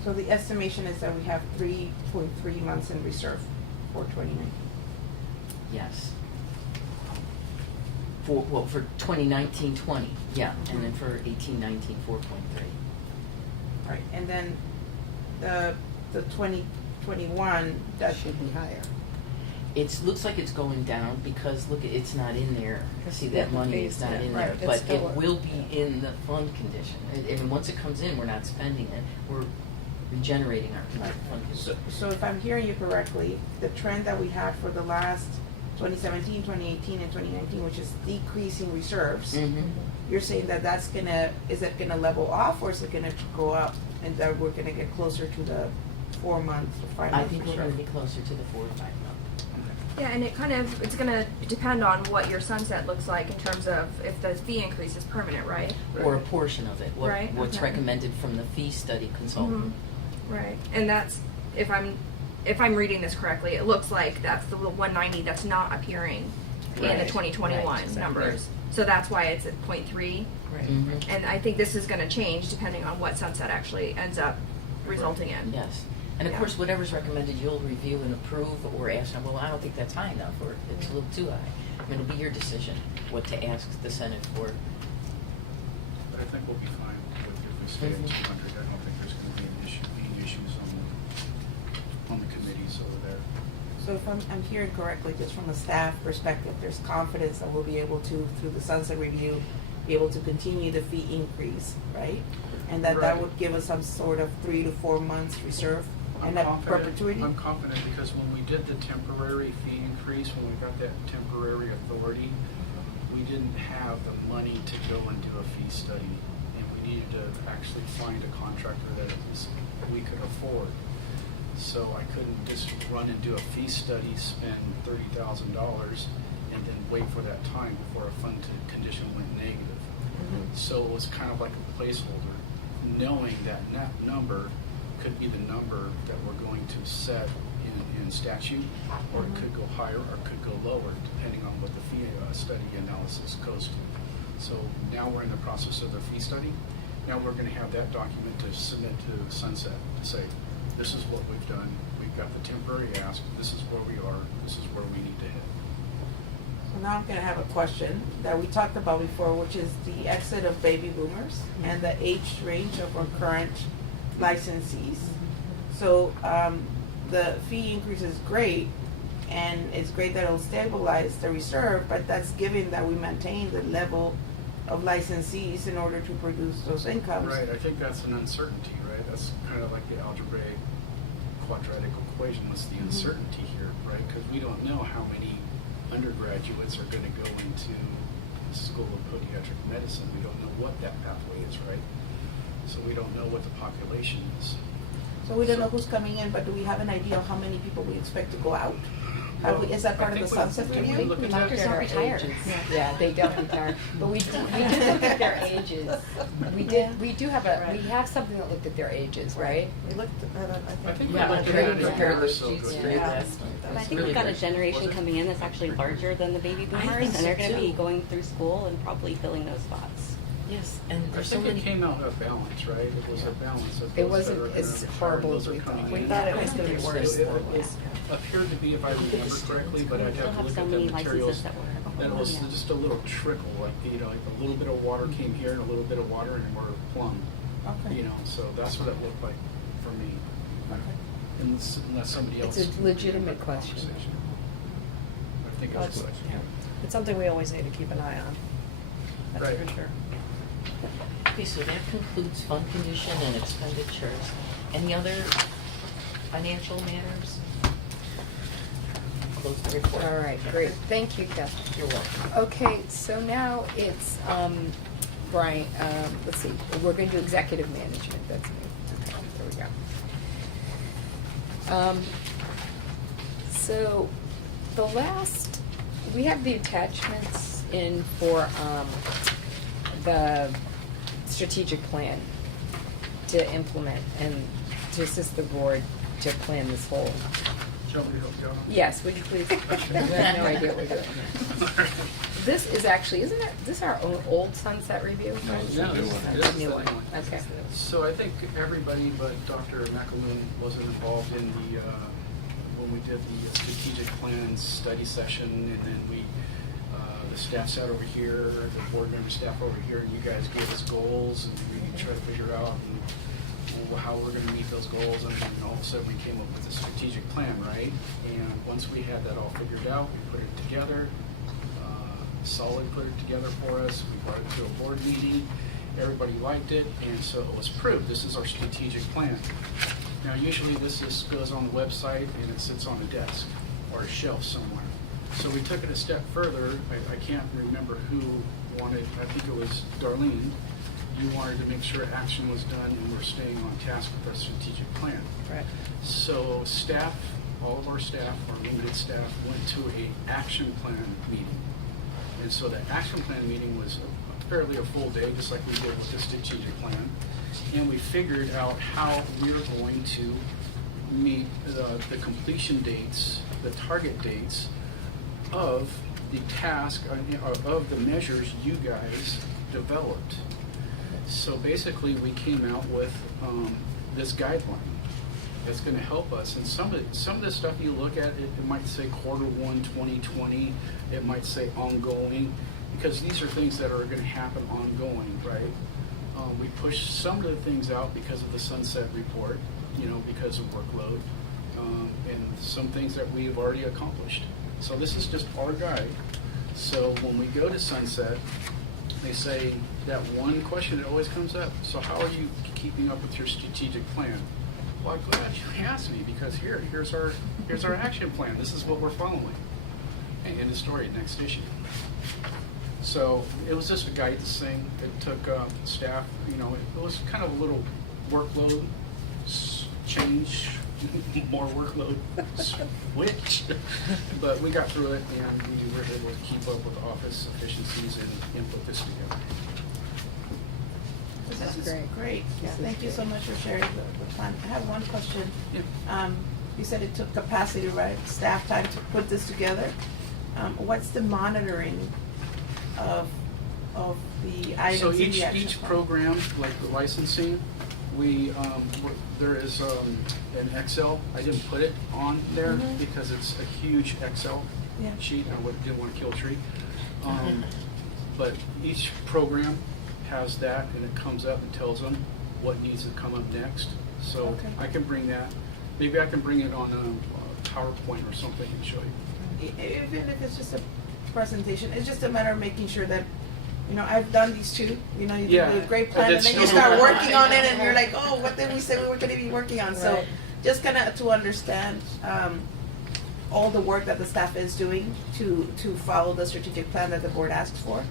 So the estimation is that we have 3.3 months in reserve for 2019. yes. For 2019-20, yeah, and then for 18-19, 4.3. Right, and then the 2021, that Should be higher. It looks like it's going down because, look, it's not in there. See, that money is not in there. Right, it's But it still- will be in the fund condition. And once it comes in, we're not spending it. We're regenerating our fund condition. So if I'm hearing you correctly, the trend that we had for the last 2017, 2018, and 2019, which is decreasing reserves, Mhm. you're saying that is it gonna level off, or is it gonna go up, and that we're gonna get closer to the 4 months or 5 I months think we're reserve? going to be closer to the 4 to 5 month. Yeah, and it's gonna depend on what your sunset looks like in terms of if the fee increase is permanent, right? Or a portion of it, Right, what's okay. recommended from the fee study consultant. Right, and that's, if I'm reading this correctly, it looks like that's the 190 that's not appearing in the Right, 2021 right, exactly. numbers. So that's why it's at 0.3. Right. Mhm. And I think this is gonna change depending on what sunset actually ends up resulting in. Yes. And of Yeah. course, whatever's recommended, you'll review and approve or ask them, well, I don't think that's high enough, or it's a little too high. I mean, it'll be your decision what to ask the Senate for. But I think we'll be fine with if we stay at Mhm. 200. I don't think there's going to be any issues on the committees over there. So if I'm hearing correctly, just from a staff perspective, there's confidence that we'll be able to, through the sunset review, be able to continue the fee increase, right? And that Right. would give us some sort of 3 to 4 months reserve, I'm and that confident. perpetuity? I'm confident because when we did the temporary fee increase, when we got that temporary authority, we didn't have the money to go and do a fee study in needed to actually find a contractor that we could afford. So I couldn't just run and do a fee study, spend $30,000, and then wait for that time before a fund condition went negative. So it was kind of like a placeholder, knowing that net number could be the number that we're going to set in statute, or it could go higher or it could go lower, depending on what the fee study analysis goes to. So now we're in the process of the fee study. Now we're going to have that document to submit to Sunset to say, this is what we've done. We've got the temporary ask. This is where we are. This is where we need to hit. So now I'm going to have a question that we talked about before, which is the exit of baby boomers and the age range of our current licensees. So the fee increase is great, and it's great that it'll stabilize the reserve, but that's given that we maintain the level of licensees in order to produce those incomes. Right. I think that's an uncertainty, right? That's kind of like the algebraic quadratic equation. What's the uncertainty here, right? Because we don't know how many undergraduates are going to go into the School of Podiatric Medicine. We don't know what that pathway is, right? So we don't know what the population is. So we don't know who's coming in, but do we have an idea of how many people we expect to go out? Is that part of the sunset review? Doctors don't retire. Yeah, they don't retire. But we did look at their ages. We have something that looked at their ages, right? We looked at it, I think Yeah, we but looked very at it compare a the year or so sheets ago. straight Yeah. last time. But I That's think really we've got a good. generation coming in that's actually larger than the baby I boomers, think and they're so, going to be too. going through school and probably filling those spots. Yes, and I there's so think many. it came out of balance, right? It was a balance of It those wasn't that are as retired, horrible those as are we coming thought. We in. thought it was going to be It worse. It appeared to be, if I remember correctly, but I'd We still have to have look so at the many materials. licenses that were. That it was just a little trickle, like like a little bit of water came here and a little bit of water, and we're plumb. Okay. So that's what it looked like for me. Unless somebody else. It's a legitimate question. I think Well, it's like, It's something we always need to keep an eye on. That's Right. for sure. Okay, so that concludes fund condition and expenditures. Any other financial matters? Close the report. All right, great. Thank you, Kath. You're welcome. Okay, so now it's, Brian, let's see, we're going to do executive management, that's me. Okay, there we go. So, we have the attachments in for, the strategic plan to implement and to assist the board to plan this whole. shall we help you out? Yes, would you please? We have no idea what we're doing. This is actually, isn't it, this our old sunset review? No, it's No, a new this- one. this A is new the one, new one. okay. So I think everybody but Dr. McAloon wasn't involved in the, when we did the strategic plan study session, and then the staff sat over here, the board member staff over here, and you guys gave us goals, and we tried to figure out how we're gonna meet those goals, and then all of a sudden we came up with a strategic plan, right? And once we had that all figured out, we put it together. Solid put it together for us. We brought it to a board meeting. Everybody liked it, and so it was approved. This is our strategic plan. Now, usually this just goes on the website and it sits on a desk or a shelf somewhere. So we took it a step further. I can't remember who wanted, I think it was Darlene. You wanted to make sure action was done and we're staying on task with our strategic plan. Right. So staff, all of our staff, our limited staff, went to an action plan meeting. And so that action plan meeting was fairly a full day, just like we did with the strategic plan. And we figured out how we're going to meet the completion dates, the target dates of the task, of the measures you guys developed. So basically, we came out with this guideline that's going to help us. And some of the stuff you look at, it might say Q1 2020, it might say ongoing, because these are things that are going to happen ongoing, right? We pushed some of the things out because of the sunset report, because of workload, and some things that we have already accomplished. So this is just our guide. So when we go to sunset, they say that one question that always comes up: so how are you keeping up with your strategic plan? Well, I'm glad you asked me, because here's our action plan. This is what we're following. And end of story, next issue. So it was just a guidance thing. It took staff, you know, it was kind of a little workload change, more workload switch. But we got through it, and we were able to keep up with office efficiencies and put this together. This is great. great. This is Thank you so great. much for sharing the plan. I have one question. Yeah. You said it took capacity, right, staff time to put this together. What's the monitoring of the items So in the action each plan? program, like the licensing, there is an Excel. I didn't put it on there Mhm. because it's a huge Excel Yeah. sheet. Didn't want to kill a tree. But each program has that, and it comes up and tells them what needs to come up next. So Okay. I can bring that. Maybe I can bring it on a PowerPoint or something and show you. Even if it's just a presentation, it's just a matter of making sure that, you know, I've done these too. You know, you Yeah. do a great plan, and That's then you true. start working on it, and you're like, oh, what did we say we were going to be working on? So Right. just kind of to understand all the work that the staff is doing to follow the strategic plan that the board asks for.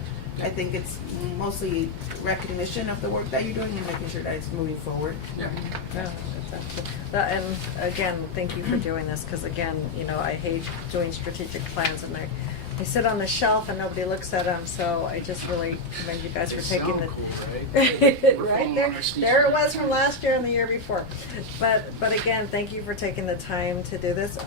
I think it's mostly recognition of the work that you're doing and making sure that it's moving forward. Yeah. Yeah, exactly. And again, thank you for doing this, because again, you know, I hate doing strategic plans and they sit on the shelf and nobody looks at them, so I just really commend you guys They for taking sound the. cool, right? We're Right following there, our steez. there it was from last year and the year before. But again, thank you for taking the time to do this.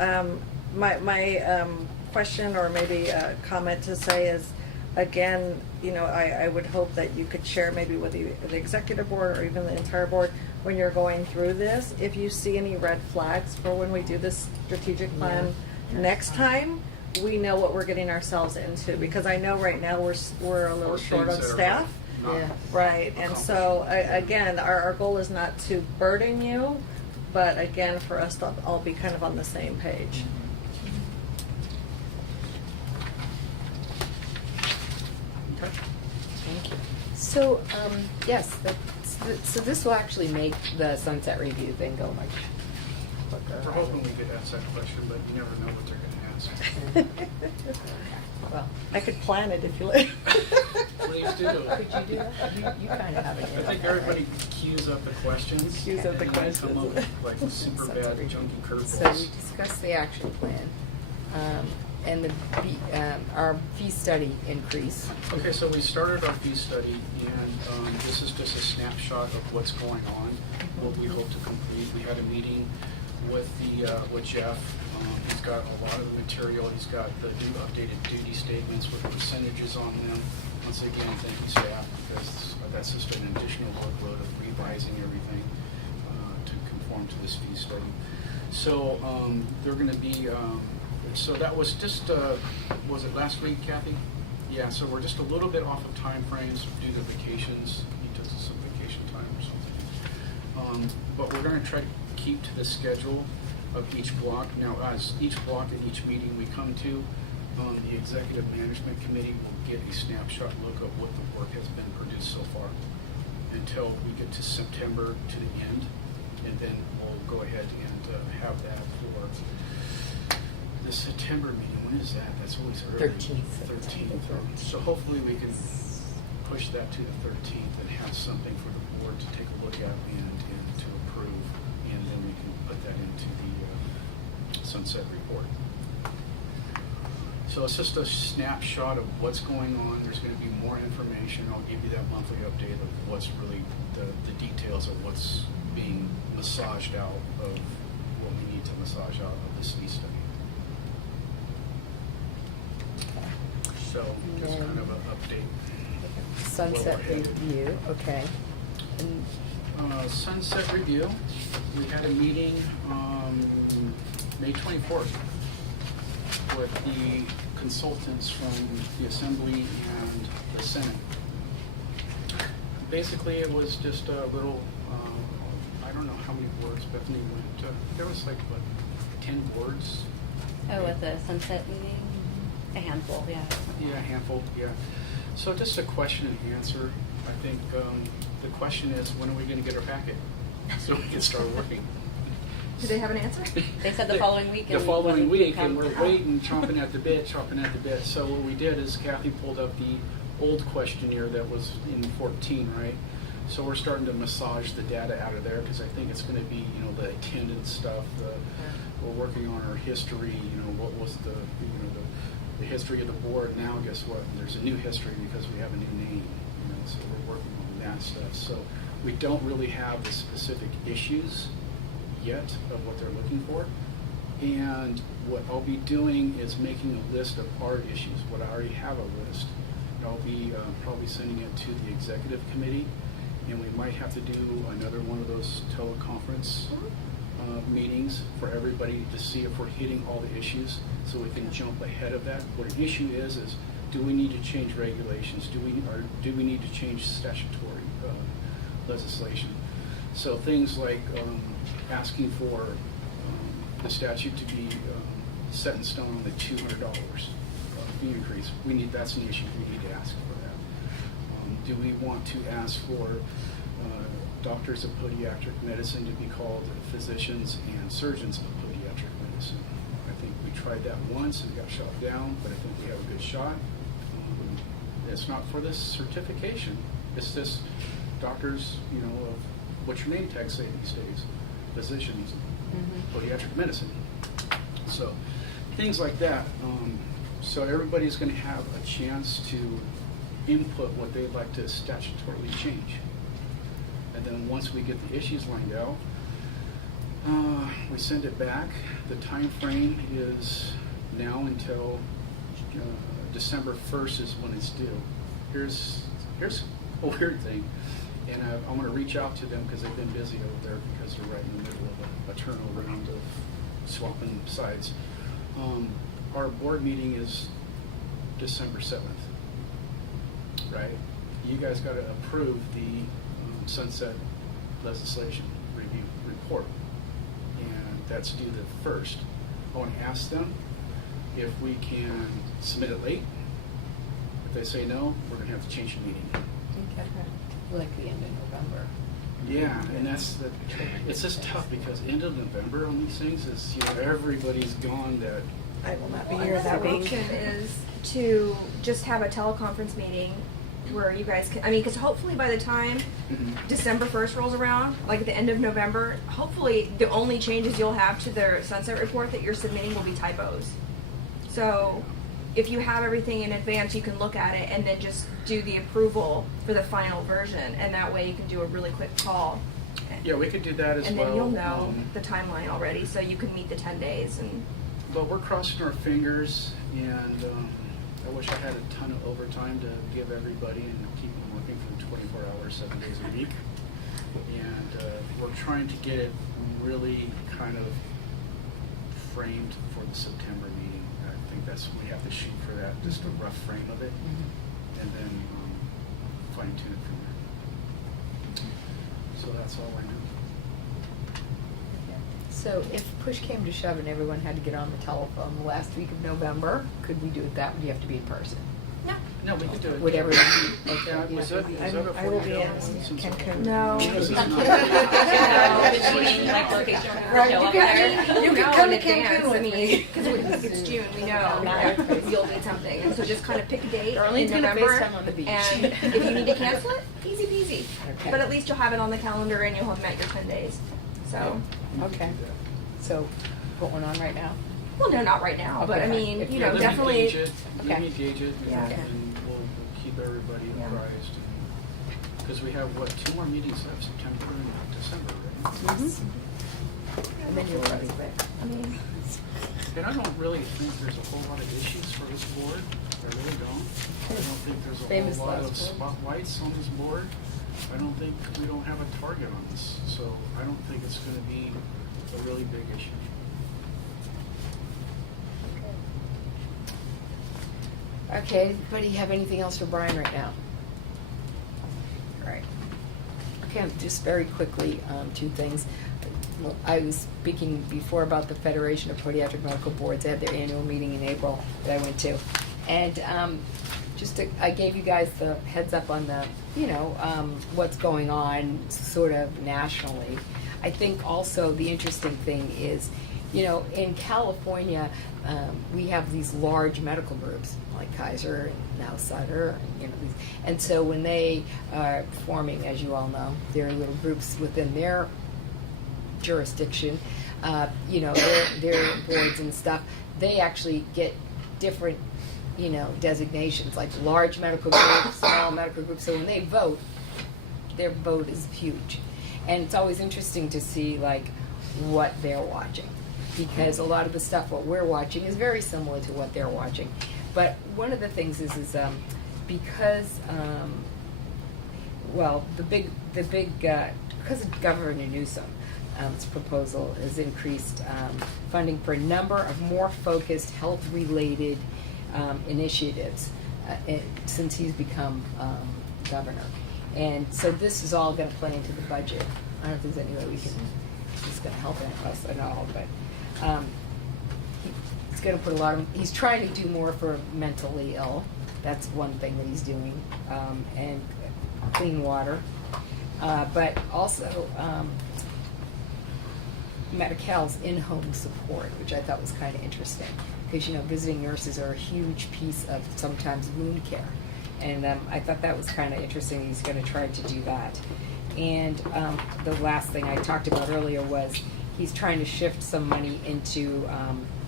My question, or maybe a comment to say is, again, you know, I would hope that you could share maybe with the executive board or even the entire board when you're going through this, if you see any red flags for when we do this strategic plan next time, we know what we're getting ourselves into, because I know right now we're a little Or short on things that are staff. not Yeah. Right, and so, again, our goal is not to burden you, but again, for us to all be kind of on the same page. Okay. Thank you. So, yes, so this will actually make the sunset review thing go much quicker. We're hoping we could ask that question, but you never know what they're going to ask. Well, I could plan it if you like. Please do. could you do that? You kind of have it. I think everybody queues up the questions. Queues up the and then come questions. up with like super bad junky So we curveballs. discussed the action plan, and our fee study increase. Okay, so we started our fee study, and this is just a snapshot of what's going on, what we hope to complete. We had a meeting with Jeff. He's got a lot of the material. He's got the new updated duty statements with percentages on them. Once again, thank you, staff, because that's just an additional workload of revising everything to conform to this fee study. So they're going to be, so that was just, was it last week, Kathy? Yeah, so we're just a little bit off of time frames due to vacations. He took some vacation time or something. But we're going to try to keep to the schedule of each block. Now, as each block and each meeting we come to, the Executive Management Committee will get a snapshot look at what the work has been produced so far until we get to September to the end, and then we'll go ahead and have that for the September meeting. When is that? That's always early. 13th. So hopefully we can push that to the 13th and have something for the board to take a look at and to approve, and then we can put that into the sunset report. So it's just a snapshot of what's going on. There's going to be more information. I'll give you that monthly update of what's really the details of what's being massaged out of what we need to massage out of this fee study. So just kind of an update. Sunset Where we're headed. review, okay. And Sunset review, we had a meeting May 24th with the consultants from the Assembly and the Senate. Basically, it was just a little, I don't know how many words Bethany went, there was like, what, 10 words? Oh, at the sunset meeting? A handful, yeah. Yeah, a handful, yeah. So just a question and answer. I think the question is, when are we going to get our packet so we can start working? Do they have an answer? They said the following week. The and following wasn't week, come. and we're waiting, chomping at the bit. So what we did is Kathy pulled up the old questionnaire that was in 14, right? So we're starting to massage the data out of there because I think it's going to be, you know, the attendance stuff. We're working on our history. You know, what was the, you know, the history of the board. Now, guess what? There's a new history because we have a new name. You know, so we're working on that stuff. So we don't really have the specific issues yet of what they're looking for. And what I'll be doing is making a list of our issues. What I already have a list. I'll be probably sending it to the executive committee, and we might have to do another one of those teleconference meetings for everybody to see if we're hitting all the issues, so we can jump ahead of that. What an issue is do we need to change regulations? Do we need to change statutory legislation? So things like asking for the statute to be set in stone on the $200 fee increase. That's an issue. We need to ask for that. Do we want to ask for doctors of podiatric medicine to be called physicians and surgeons of podiatric medicine? I think we tried that once and got shot down, but I think we have a good shot. It's not for this certification. It's this doctors, you know, of what's your name tag say these days? Physicians, podiatric medicine. So things like that. So everybody's going to have a chance to input what they'd like to statutorily change. And then once we get the issues lined out, we send it back. The time frame is now until December 1st is when it's due. Here's a weird thing, and I'm going to reach out to them because they've been busy over there because they're right in the middle of a turnover round of swapping sides. Our board meeting is December 7th, right? You guys got to approve the sunset legislation review report, and that's due the 1st. I want to ask them if we can submit it late. If they say no, we're going to have to change the meeting. Okay. Like the end of November. Yeah, and it's just tough because end of November on these things is, you know, everybody's gone that. I will not be Well, here that another week. option is to just have a teleconference meeting where you guys can, I mean, because hopefully by the time December 1st rolls around, like at the end of November, hopefully the only changes you'll have to their sunset report that you're submitting will be typos. So if you have everything in advance, you can look at it and then just do the approval for the final version, and that way you can do a really quick call. Yeah, we could do that as and well. then you'll know the timeline already, so you can meet the 10 days. And But we're crossing our fingers, and I wish I had a ton of overtime to give everybody and keep them working for 24 hours, 7 days a week. And we're trying to get it really kind of framed for the September meeting. I think we have to shoot for that, just a rough frame of it, and then fine tune it from there. So that's all I know. So if push came to shove and everyone had to get on the telephone the last week of November, could we do it that? Would you have to be in person? no. No, we could do it. Would everyone be okay? Yeah, was that a I will be in 40-hour since- Cancun. No. Because it's not- Right, Show you up can- there. you can know come in to Cancun advance. with I mean, me. because it's June, we know you'll need something, and so just kind of pick a date Darlene's in gonna November, FaceTime on the beach. and if you need to cancel it, easy peasy. Okay. But at least you'll have it on the calendar, and you'll have met your 10 days. So, Okay. So going on right now? well, no, not right now, but I Okay. mean, If you you're know, Let me definitely. gauge it. Let Okay. me gauge it, Yeah. and we'll keep everybody Yeah. apprised. Because we have, 2 more meetings left, September and December, right? And then you're ready. I mean, And I don't really think there's a whole lot of issues for this board. I really don't. I don't think there's a Famous whole lot of last word. spotlights on this board. I don't think we don't have a target on this. So I don't think it's going to be a really big issue. Okay, anybody have anything else for Brian right now? All right. Okay, just very quickly, 2 things. Well, I was speaking before about the Federation of Podiatric Medical Boards. They had their annual meeting in April that I went to. And I gave you guys the heads up on the, what's going on sort of nationally. I think also the interesting thing is, you know, in California, we have these large medical groups like Kaiser and now Sutter, and, you know, and so when they are forming, as you all know, their little groups within their jurisdiction, you know, their boards and stuff, they actually get different, you know, designations, like large medical groups, small medical groups. So when they vote, their vote is huge. And it's always interesting to see, like, what they're watching. Because a lot of the stuff, what we're watching, is very similar to what they're watching. But one of the things is because, well, because of Governor Newsom's proposal has increased funding for a number of more focused health-related initiatives since he's become governor. And so this is all going to play into the budget. I don't know if there's any way we can, it's going to help us at all, but he's going to put a lot of, he's trying to do more for mentally ill. That's one thing that he's doing, and clean water. But also Medi-Cal's in-home support, which I thought was kind of interesting. Because, you know, visiting nurses are a huge piece of sometimes wound care. And I thought that was kind of interesting. He's going to try to do that. And the last thing I talked about earlier was he's trying to shift some money into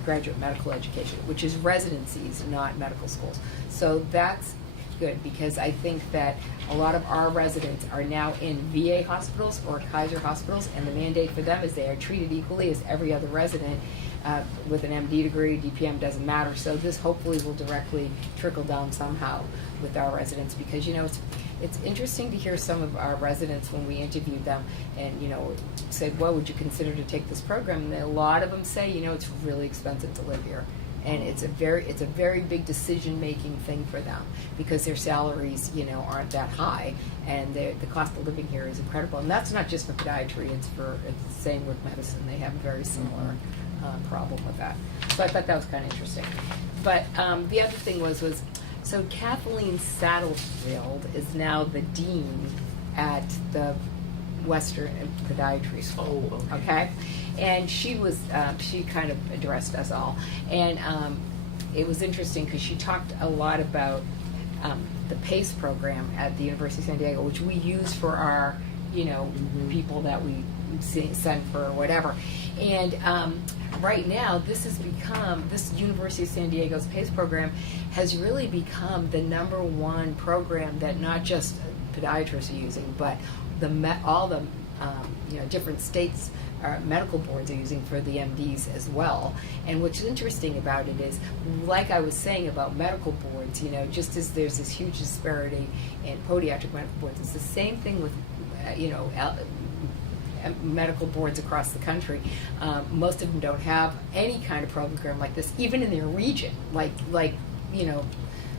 graduate medical education, which is residencies, not medical schools. So that's good, because I think that a lot of our residents are now in VA hospitals or Kaiser hospitals, and the mandate for them is they are treated equally as every other resident with an MD degree. DPM doesn't matter. So this hopefully will directly trickle down somehow with our residents, because, you know, it's interesting to hear some of our residents when we interviewed them and, you know, said, well, would you consider to take this program? And a lot of them say, you know, it's really expensive to live here. And it's a very big decision-making thing for them, because their salaries, you know, aren't that high, and the cost of living here is incredible. And that's not just for podiatry; it's the same with medicine. They have a very similar problem with that. So I thought that was kind of interesting. But the other thing was so Kathleen Saddlefield is now the dean at the Western Podiatry School. Oh, okay. And she was, she kind of addressed us all. And it was interesting because she talked a lot about the PACE program at the University of San Diego, which we use for our, you know, people that we send for whatever. And right now, this University of San Diego's PACE program has really become the #1 program that not just podiatrists are using, but all the you know, different states medical boards are using for the MDs as well. And what's interesting about it is, like I was saying about medical boards, you know, just as there's this huge disparity in podiatric medical boards, it's the same thing with you know, medical boards across the country. Most of them don't have any kind of program like this, even in their region, like you know,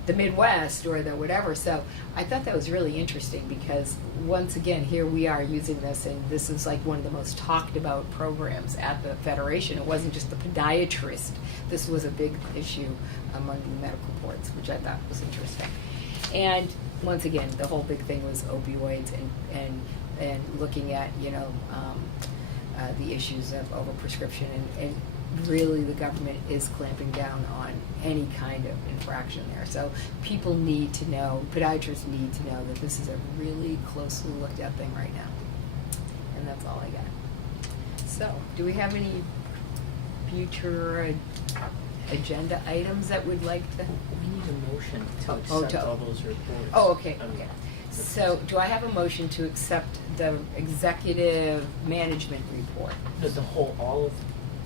the Midwest or the whatever. So I thought that was really interesting, because once again, here we are using this, and this is like one of the most talked about programs at the Federation. It wasn't just the podiatrist. This was a big issue among the medical boards, which I thought was interesting. And once again, the whole big thing was opioids and looking at, you know, the issues of overprescription, and really the government is clamping down on any kind of infraction there. So people need to know, podiatrists need to know that this is a really closely looked at thing right now. And that's all I got. So, do we have any future agenda items that we'd like to? We need a motion to Oh, accept all those reports. Oh, okay, okay. So, do I have a motion to accept the executive management report? All of,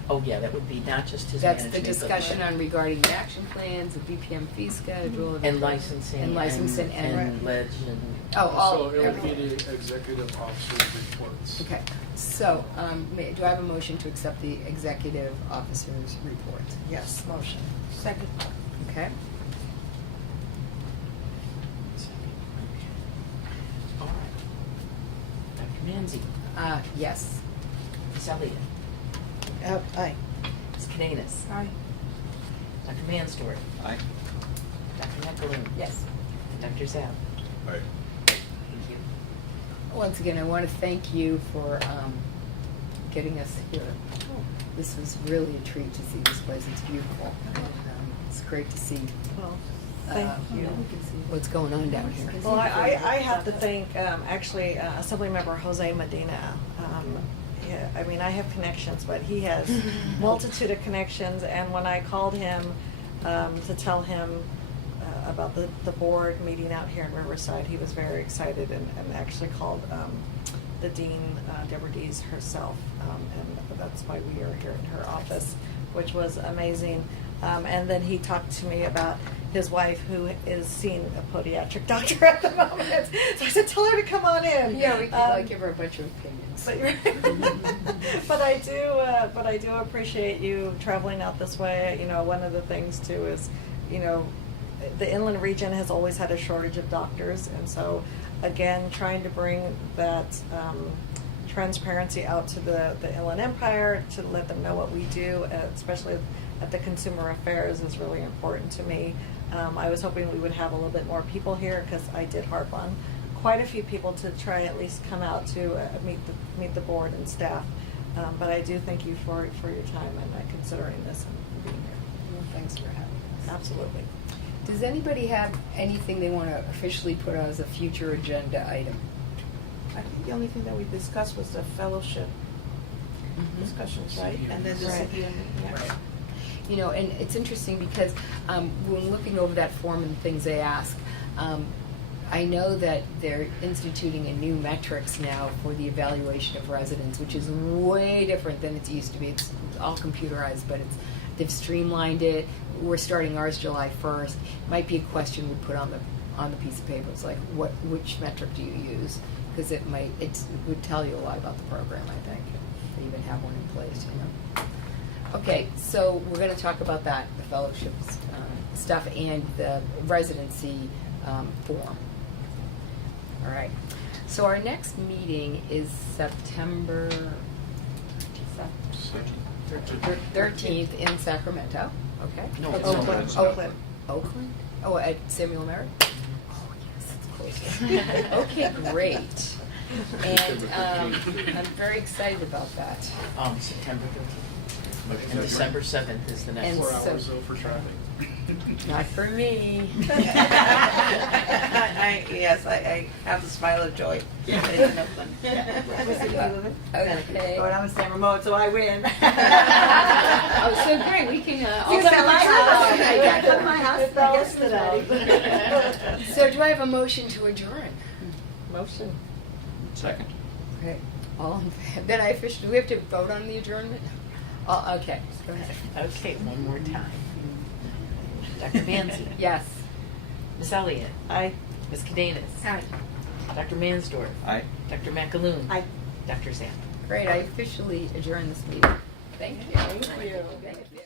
oh yeah, that would be not just his That's management. the discussion on regarding the action plans, the BPM fee schedule. And licensing. And licensing and ledge and. Oh, all. So it would everything. be the executive officer's reports. Okay, so, do I have a motion to accept the executive officer's report? Yes, motion. Second. Okay, All right. Dr. Manzi, yes. Ms. Elliott, Aye. Ms. Canelis, Aye. Dr. Mansdorf, Aye. Dr. Neckelin, Yes. and Dr. Zab. Right. Thank you. Once again, I want to thank you for getting us here. This was really a treat to see this place. It's beautiful. And, it's great to see Well, uh, thank you. what's going on down here. Well, I have to thank, actually, Assemblymember Jose Medina. Yeah, I mean, I have connections, but he has multitude of connections, and when I called him to tell him about the board meeting out here in Riverside, he was very excited and actually called the dean, Deborah Dees herself, and that's why we are here in her office, which was amazing. And then he talked to me about his wife, who is seeing a podiatric doctor at the moment. So I said, tell her to come on in. Yeah, we could give her a bunch of opinions. But I do appreciate you traveling out this way. You know, one of the things too is, you know, the inland region has always had a shortage of doctors, and so again, trying to bring that transparency out to the Inland Empire to let them know what we do, especially at the Consumer Affairs, is really important to me. I was hoping we would have a little bit more people here, because I did harp on quite a few people to try at least come out to meet the board and staff. But I do thank you for your time and considering this and being here. Well, thanks for having us. Absolutely. Does anybody have anything they want to officially put as a future agenda item? I think the only thing that we discussed was the fellowship discussions, right? And then the Right. CPM, yeah. Right. You know, and it's interesting because when looking over that form and things they ask, I know that they're instituting a new metrics now for the evaluation of residents, which is way different than it used to be. It's all computerized, but they've streamlined it. We're starting ours July 1st. Might be a question we'd put on the piece of paper. It's like, which metric do you use? Because it would tell you a lot about the program, I think. They even have one in place, you know. Okay, so we're going to talk about that, the fellowships stuff and the residency form. All right. So our next meeting is September 13th in Sacramento. Okay. No, it's Oakland. Oakland. Oakland? Oh, at Samuel Merritt? Oh, yes, it's closer. Okay, great. And I'm very excited about that. September 13th. And December 7th is the next And one. 4 so- hours though for traffic. Not for me. Yes, I have the smile of joy. Okay. But I'm in San Remote, so I win. Oh, so great. We can all You come got to my my house. house. You gotta come to my house. It's I all guess today. So do I have a motion to adjourn? Motion. Second. Okay. Then I officially, do we have to vote on the adjournment? Oh, okay. Go ahead. Okay, one more time. Dr. Manzi. Yes. Miss Elliott. Aye. Ms. Cadenas. Hi. Dr. Mansdorf. Aye. Dr. McAloon. Aye. Dr. Zap. Great. I officially adjourn this meeting. Thank you. Thank you. Thank you.